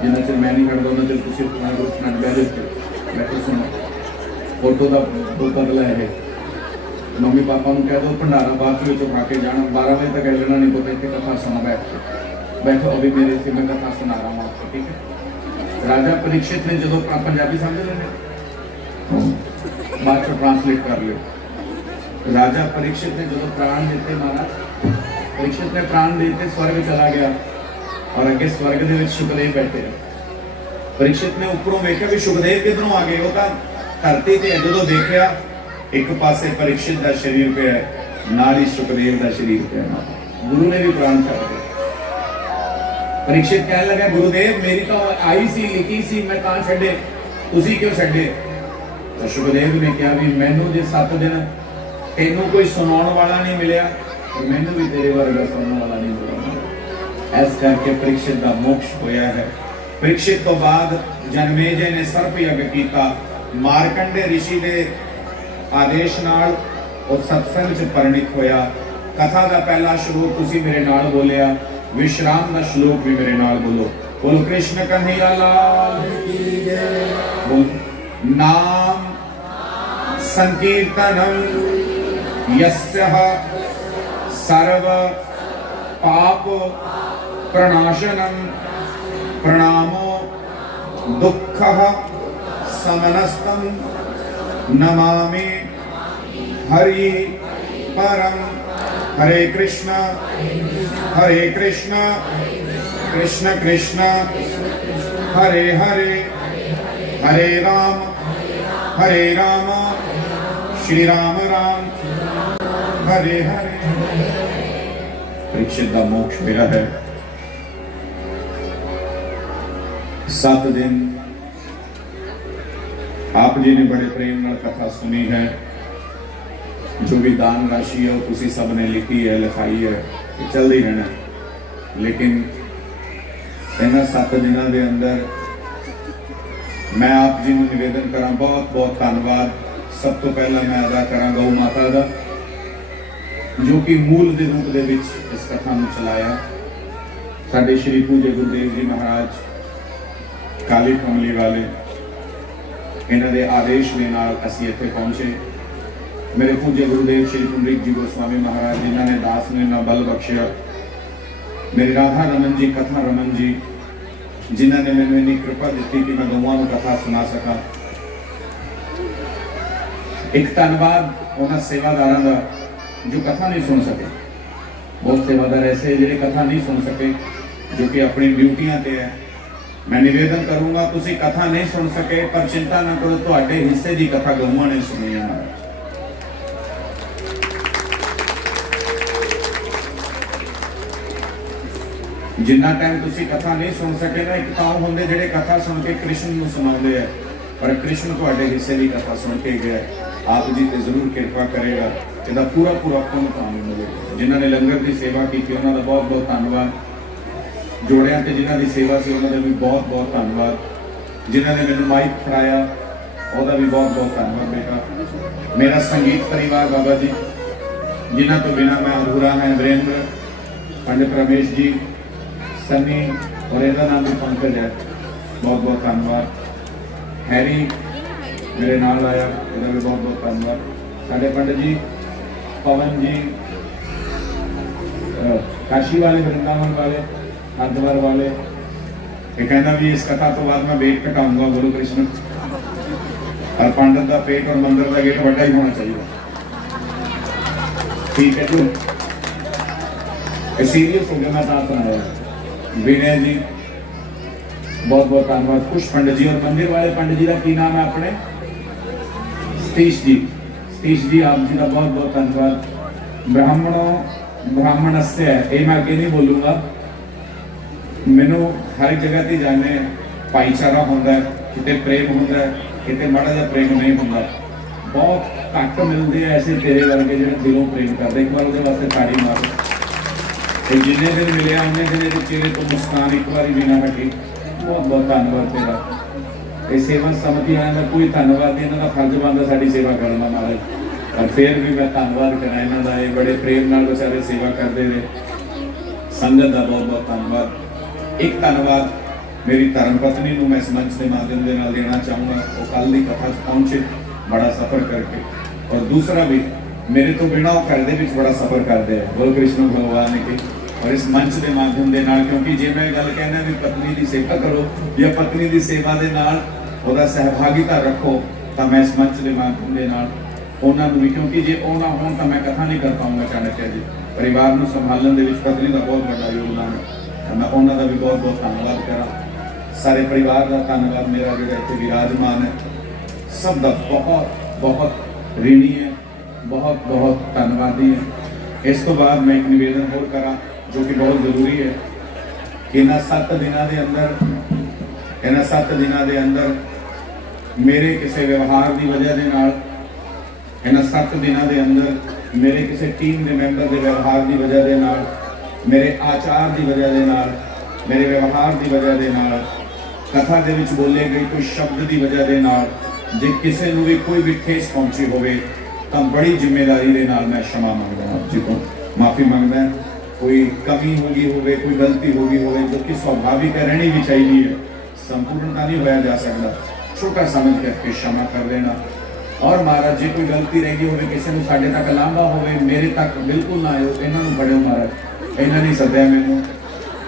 जिन्ना चਿਰ मैं नहीं खड़दा उन्ना चਿਰ तुसीं अपना ग्रुप नाल बैठो सुनो। फोटो का बदला है। मम्मी पापा को कह दो भंडारा बाद खा के जाना, 12 बजे तक लेना नहीं पता। इतनी कथा सुनो बैठो अभी मेरे से मैं कथा सुना रहा हूँ आपको, ठीक है। राजा परीक्षित ने जो पंजाबी समझ लेने, बाद में ट्रांसलेट कर लियो। राजा परीक्षित ने जो प्राण देते, महाराज परीक्षित ने प्राण देते, स्वर्ग चला गया और अगे स्वर्ग के सुखदेव बैठे। परीक्षित ने उपरों देखा भी सुखदेव किधरों आ गए। वो तो धरती से जो देखा, एक पासे परीक्षित का शरीर पे है, नाल ही सुखदेव का शरीर पे है। गुरु ने भी प्राण छड्ड दिए। परीक्षित कहने लगा गुरुदेव मेरी तो आई सी लिखी सी मैं कहां छड़े तुसी क्यों छड़े। तो सुखदेव ने कहा भी मैनू जे 7 दिन तेनू कोई सुनाउण वाला नहीं मिलिया और मैनू भी तेरे वर्गा सुनाउण वाला नहीं मिला। इस करके परीक्षित का मोक्ष होया है। परीक्षित तो बाद जन्मेजय ने सर्प यज्ञ किया, मारकंडे ऋषि के आदेश नाल और सत्संग च परिणित होया। कथा का पहला श्लोक तुसी मेरे नाल बोलिया, विश्राम का श्लोक भी मेरे नाल बोलो। बोलो कृष्ण कन्हैया लाल की जय। बोलो नाम संकीर्तनम यस्यः सर्व पाप प्रणाशनम प्रणामो दुःखः समनस्तम नमामि हरि परम। हरे कृष्ण कृष्ण कृष्ण हरे हरे हरे राम श्री राम राम हरे हरे। परीक्षित का मोक्ष मिला है। 7 दिन आप जी ने बड़े प्रेम नाल कथा सुनी है। जो भी दान राशि है वो तुसी सब ने लिखी है लिखाई है, चलते ही रहना। लेकिन इन्हां 7 दिनों के अंदर मैं आप जी को निवेदन करा, बहुत बहुत धन्यवाद सब तो पहला मैं अदा करा गौ माता का, जो कि मूल के रूप दे विच इस कथा को चलाया। साडे श्री पूज्य गुरुदेव जी महाराज काली कमली वाले इन्हां दे आदेश के नाल असीं इत्थे पहुंचे। मेरे पूज्य गुरुदेव श्री पुंडरीक जी गोस्वामी महाराज जिन्होंने दास ने ना बल बख्शिया, मेरी राधा रमन जी कथा रमन जी जिन्होंने मैंने इतनी कृपा दी कि मैं गौवां को कथा सुना सका। एक धन्यवाद उन्होंने सेवादारों का जो कथा नहीं सुन सके। बहुत सेवादार ऐसे जिहड़े कथा नहीं सुन सके, जो कि अपनी ड्यूटियां ते है। मैं निवेदन करूंगा तुसी कथा नहीं सुन सके पर चिंता ना करो, तुहाडे हिस्से की कथा गौवां ने सुनी है। जिन्ना टाइम तुसी कथा नहीं सुन सके ना, एक तो होंगे जिहड़े कथा सुन के कृष्ण को सुनाते हैं, पर कृष्ण तुहाडे हिस्से की कथा सुन के गया। आप जी ते जरूर कृपा करेगा, इसका पूरा पूरा पुण्य ਤੁਹਾਨੂੰ मिलेगा। जिन्होंने लंगर की सेवा की उन्होंने बहुत बहुत धन्यवाद। जोड़िया ते जिन्हों की सेवा से उन्होंने भी बहुत बहुत धन्यवाद। जिन्होंने मैंने माइक फड़ाया वह भी बहुत बहुत धन्यवाद बेटा। मेरा संगीत परिवार बाबा जी जिन्हों तो बिना मैं अधूरा है, वीरेंद्र पंडित रमेश जी सनी और इनका नाम भी पंकज है, बहुत बहुत धन्यवाद। हैरी मेरे नाल आया, इनका भी बहुत बहुत धन्यवाद। साढ़े पंडित जी पवन जी काशी वाले, वृंदावन वाले, हरिद्वार वाले, ये कहना भी इस कथा तो बाद मैं वेट घटाऊंगा गुरु कृष्ण। और पंडित का पेट और मंदिर का गेट बड़ा ही होना चाहिए, ठीक है जी। सीरियस हो गया मैं तो सुनाया। विनय जी बहुत बहुत धन्यवाद। खुश पंडित जी और मंदिर वाले पंडित जी का की नाम है अपने सतीश जी। सतीश जी आप जी का बहुत बहुत धन्यवाद। ब्राह्मण से है ये मैं अगे नहीं बोलूँगा। मैनू हर जगह से जाने भाईचारा होंगे, कितने प्रेम होंगे, कितने माड़ा जा प्रेम नहीं होंगे। बहुत घट मिलते हैं ऐसे तेरे वर्गे जो दिलों प्रेम करते। एक बार वो वास्ते ताड़ी मारो। तो जिन्हें दिन मिले उन्हें दिन चेहरे तो मुस्कान एक बार भी ना हटी। बहुत बहुत धन्यवाद तेरा। ये सेवा समिति वालों का कोई धन्यवाद नहीं, इन्हों का फर्ज बनता साड़ी सेवा करना महाराज। और फिर भी मैं धन्यवाद करा इन्हों का, ये बड़े प्रेम नाल बेचारे सेवा करते रहे। संगत का बहुत बहुत धन्यवाद। एक धन्यवाद मेरी धर्मपत्नी को मैं इस मंच के माध्यम के नाल देना चाहूँगा। वो कल की कथा पहुँचे बड़ा सफर करके, और दूसरा भी मेरे तो बिना वो घर के बड़ा सफर करते हैं बोल कृष्ण भगवान के। और इस मंच के माध्यम के नाल, क्योंकि जे मैं गल कहना भी पत्नी की सेवा करो या पत्नी की सेवा के नाल ओदा सहभागिता रखो, तो मैं इस मंच के माध्यम के नाल उन्होंने भी, क्योंकि जे वो ना हो तो मैं कथा नहीं कर पाऊंगा। चाणक्य जी परिवार को संभालने के पत्नी का बहुत बड़ा योगदान है, तो मैं उन्होंने भी बहुत बहुत धन्यवाद करा। सारे परिवार का धन्यवाद। मेरा जो इतने विराजमान है सब का बहुत बहुत ऋणी है, बहुत बहुत धन्यवादी है। इस तो बाद मैं एक निवेदन होर करा जो कि बहुत जरूरी है। कि इन्हां 7 दिनों के अंदर मेरे किसी व्यवहार की वजह के नाल, इन्हां 7 दिनों के अंदर मेरे किसी टीम के मैंबर के व्यवहार की वजह के नाल, मेरे आचार की वजह के नाल, मेरे व्यवहार की वजह के नाल, कथा के विच बोले गए कोई शब्द की वजह के नाल जे किसी को भी कोई भी ठेस पहुंची होवे तो बड़ी जिम्मेदारी के नाल मैं क्षमा मांगदा आप जी को, माफ़ी मांगदा। कोई कमी होगी होवे, कोई गलती होगी होवे जो कि स्वाभाविक रहनी भी चाहिए है, संपूर्णता नहीं होया जा सकता, छोटा समझ करके क्षमा कर देना। और महाराज जी कोई गलती रह गई होवे, किसी को साढ़े तक लांघा होवे, मेरे तक बिल्कुल ना आयो, इन्हां नूं फड़ियो महाराज, इन्हां नहीं सद्या मैनूं,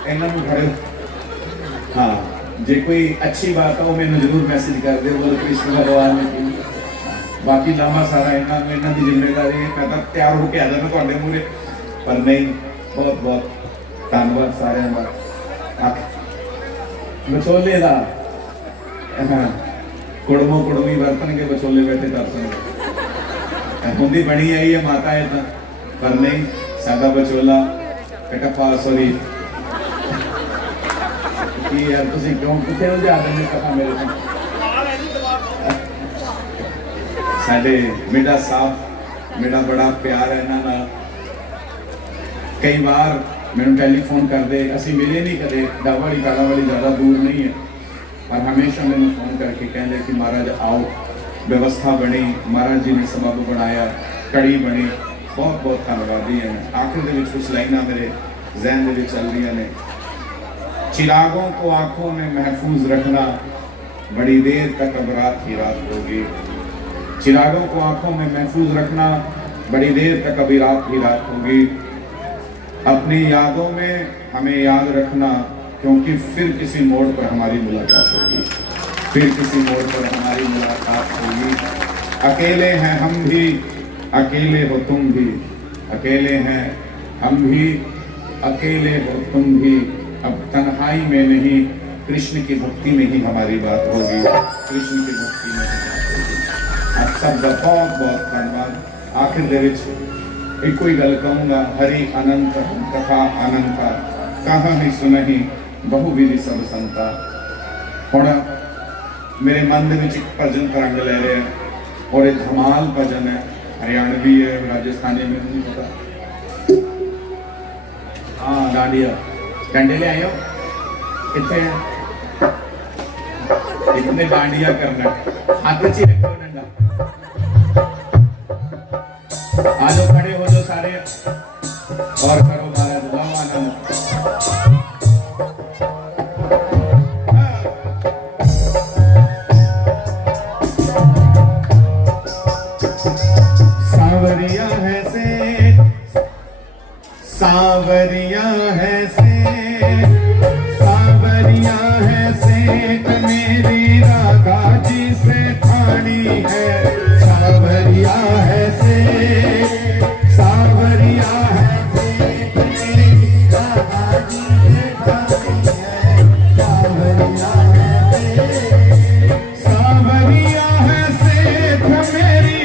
इन्हां नूं फड़ियो। हाँ, जे कोई अच्छी बात है वो मैंने जरूर मैसेज कर दे, बोलो कृष्ण भगवान ने। बाकी लामा सारा इन्हां दी जिम्मेदारी है, मैं तो तैयार होकर आ जाना तुहाडे मूहरे, पर नहीं। बहुत बहुत धन्यवाद सारिਆਂ ਦਾ। बचोले का कुड़मो कुड़मी वरतन के बचोले बैठे दर्शन बुंदी बनी आई है माता है तो, पर नहीं सादा बचोला कटप्पा सॉरी यार तुम क्यों कितने उलझा देने कथा मेरे को। साडे मेरा साफ मेरा बड़ा प्यार है इन्हां नाल। कई बार मैंने टेलीफोन कर दे, असी मिले नहीं कदे, डावाड़ी कालावाड़ी ज़्यादा दूर नहीं है, पर हमेशा मैंने फोन करके कहते कि महाराज आओ, व्यवस्था बनी, महाराज जी ने सबब बनाया, कड़ी बनी, बहुत बहुत धन्यवादी है। आखिर के कुछ लाइना मेरे जहन में चल रही ने। चिरागों को आंखों में महफूज रखना, बड़ी देर तक अब रात ही रात होगी। चिरागों को आंखों में महफूज रखना, बड़ी देर तक अभी रात ही रात होगी। अपनी यादों में हमें याद रखना, क्योंकि फिर किसी मोड़ पर हमारी मुलाकात होगी, फिर किसी मोड़ पर हमारी मुलाकात होगी। अकेले हैं हम भी, अकेले हो तुम भी, अकेले हैं हम भी, अकेले हो तुम भी। अब तन्हाई में नहीं, कृष्ण की भक्ति में ही हमारी बात होगी, कृष्ण की भक्ति में ही बात होगी। आप सब बहुत बहुत धन्यवाद। आखिर दे विच एक ही गल कहूँगा, हरि अनंत कथा अनंता, कहाँ ही सुनही बहुविधि सब संता। हुण मेरे मन के विच एक भजन तरंग ले रहे हैं और एक धमाल भजन है, हरियाणवी है, राजस्थानी में नहीं पता। हाँ डांडिया, डंडे ले आयो कितने हैं? इतने डांडिया करना, हाथ च ही रखो डंडा। आजो खड़े हो जो सारे और करो महाराज लाओ आनंद। सांवरिया है से, सांवरिया है से, सांवरिया है से मेरी राधा जी से ठाणी है। सांवरिया है से, सांवरिया है से मेरी राधा जी से ठाणी है। सांवरिया है से, सांवरिया है से मेरी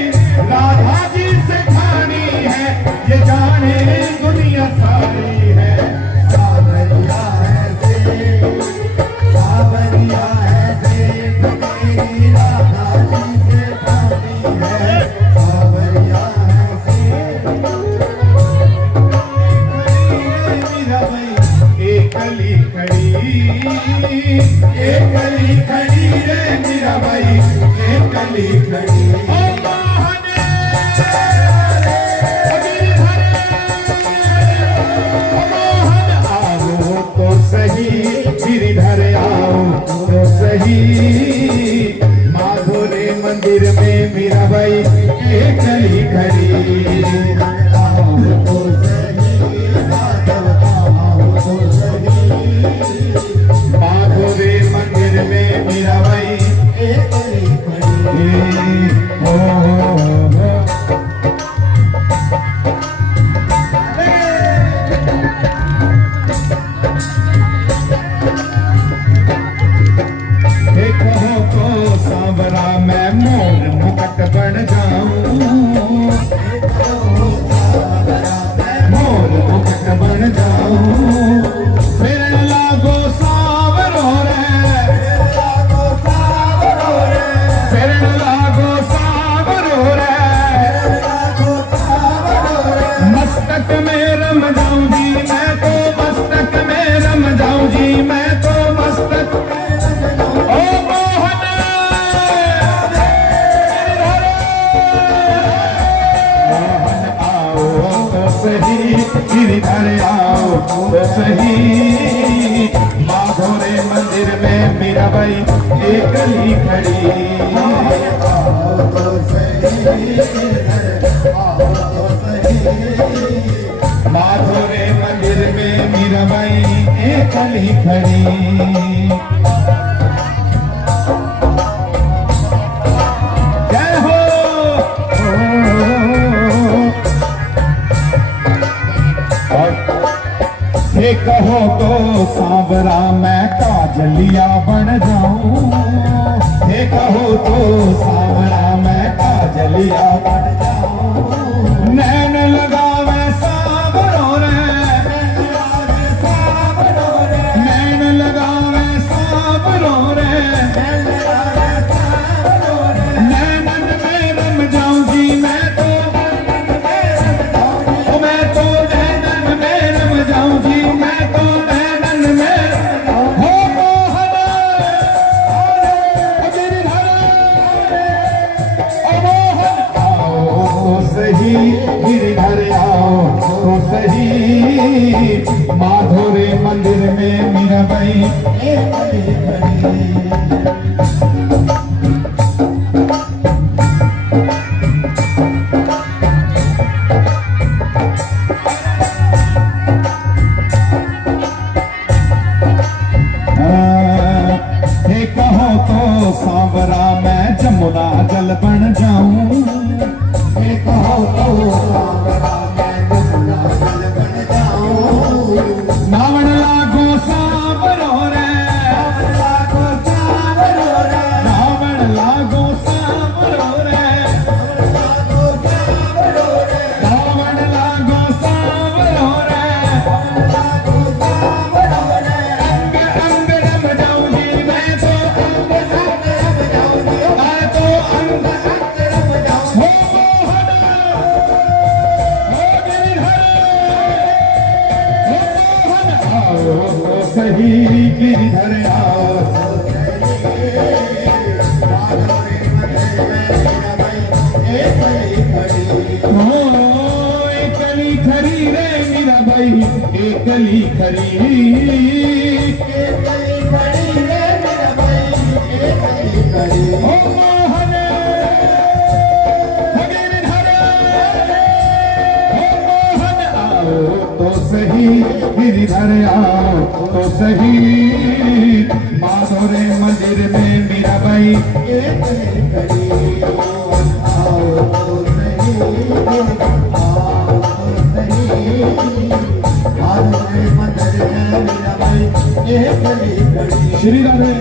राधा जी से ठाणी है। ये जाने दुनिया सारी है। सांवरिया है से, सांवरिया है से मेरी राधा जी से ठाणी है। सांवरिया है से, मीरा भाई एकली खड़ी, एकली खड़ी रे मीरा भाई एकली खड़ी। गिरिधर आओ तो सही, माधोरे मंदिर में मीरा भाई एकली खड़ी। आओ तो सही, माधव आओ तो सही, माधोरे मंदिर में मीरा भाई एकली खड़ी। मैं मोर मुकट बन जाऊं, मोर मुकट बन जाऊं, फिर लागो गिरधर आओ तो सही, माधोरे मंदिर में मीराबाई एकली खड़ी। माधोरे मंदिर में मीराबाई एकली खड़ी। जय हो। हे कहो तो सांवरा मैं काजलिया बन जाऊं, हे कहो तो सांवरा मैं काजलिया बन जाऊं। नैन लगावे सांवरो रे, नैन लगावे सांवरो रे, नैनन में रम जाऊं जी मैं तो, मैं तो नैनन में रम जाऊं जी मैं तो नैनन में। हो मोहन गिरधर ओ मोहन आओ सही, गिरधर आओ तो सही, माधोरे मंदिर में मीराबाई एकली खड़ी। हे कहो तो सांवरा मैं जमुना जल बन जाऊं, हे कहो तो सांवरा मैं जमुना जल बन जाऊं। नावण लागो सांवरो रे, नावण लागो सांवरो रे, नावण लागो सांवरो रे, अंग अंग रम जाऊं जी मैं तो, मैं तो अंग अंग रम जाऊं। हो मोहन हो गिरधर हो मोहन आओ तो सही, गिरधर आओ तो एकली खरी रे मीराबाई एकली खरी, एकली खरी रे मीराबाई एकली खरी। ओ मोहन गिरधर ओ मोहन आओ तो सही, गिरधर आओ तो सही, माधोरे मंदिर में मीराबाई एकली खड़ी। आओ तो सही, आओ तो सही, माधोरे मंदिर में मीराबाई एकली खड़ी। श्री राधे।